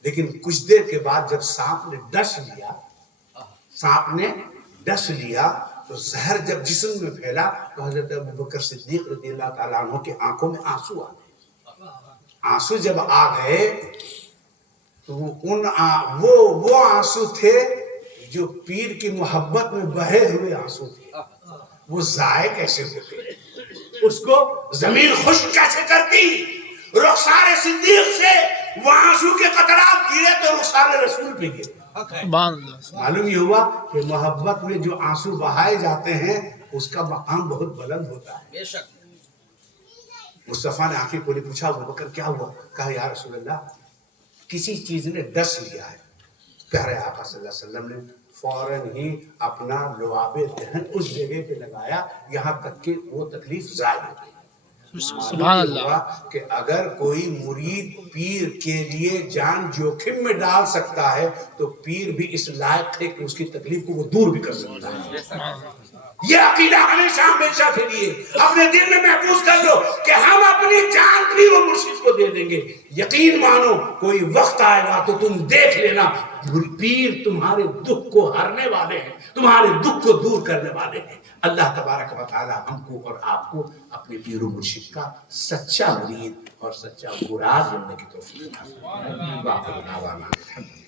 لیکن کچھ دیر کے بعد جب سانپ نے ڈس لیا تو زہر جب جسم میں پھیلا تو حضرت ابوبکر صدیق رضی اللہ تعالیٰ عنہ کے آنکھوں میں آنسو آ گئے. آنسو جب آ گئے تو وہ آنسو تھے جو پیر کی محبت میں بہے ہوئے آنسو تھے. وہ ضائع کیسے ہوتے, اس کو زمین خشک کیسے کرتی. رخسار صدیق سے وہ آنسو کے قطرات گرے تو رخسار رسول پہ گرے. معلوم یہ ہوا کہ محبت میں جو آنسو بہائے جاتے ہیں اس کا مقام بہت بلند ہوتا ہے. مصطفیٰ نے آنکھیں کھولی, پوچھا ابوبکر کیا ہوا؟ کہا یا رسول اللہ کسی چیز نے ڈس لیا ہے. پیارے آقا صلی اللہ علیہ وسلم نے فوراً ہی اپنا لعاب دہن اس جگہ پہ لگایا یہاں تک کہ وہ تکلیف ظاہر ہو گئی. سبحان اللہ. کہ اگر کوئی مرید پیر کے لیے جان جوخم میں ڈال سکتا ہے تو پیر بھی اس لائق ہے کہ اس کی تکلیف کو وہ دور بھی کر سکتا ہے. یہ عقیدہ ہمیشہ کے لیے اپنے دل میں محفوظ کر لو کہ ہم اپنی جان بھی وہ مرشد کو دے دیں گے. یقین مانو کوئی وقت آئے گا تو تم دیکھ لینا پیر تمہارے دکھ کو ہرنے والے ہیں, تمہارے دکھ کو دور کرنے والے ہیں. اللہ تبارک و تعالی ہم کو اور آپ کو اپنے پیر و مرشد کا سچا مرید اور سچا مراد بننے کی توفیق عطا فرمائے.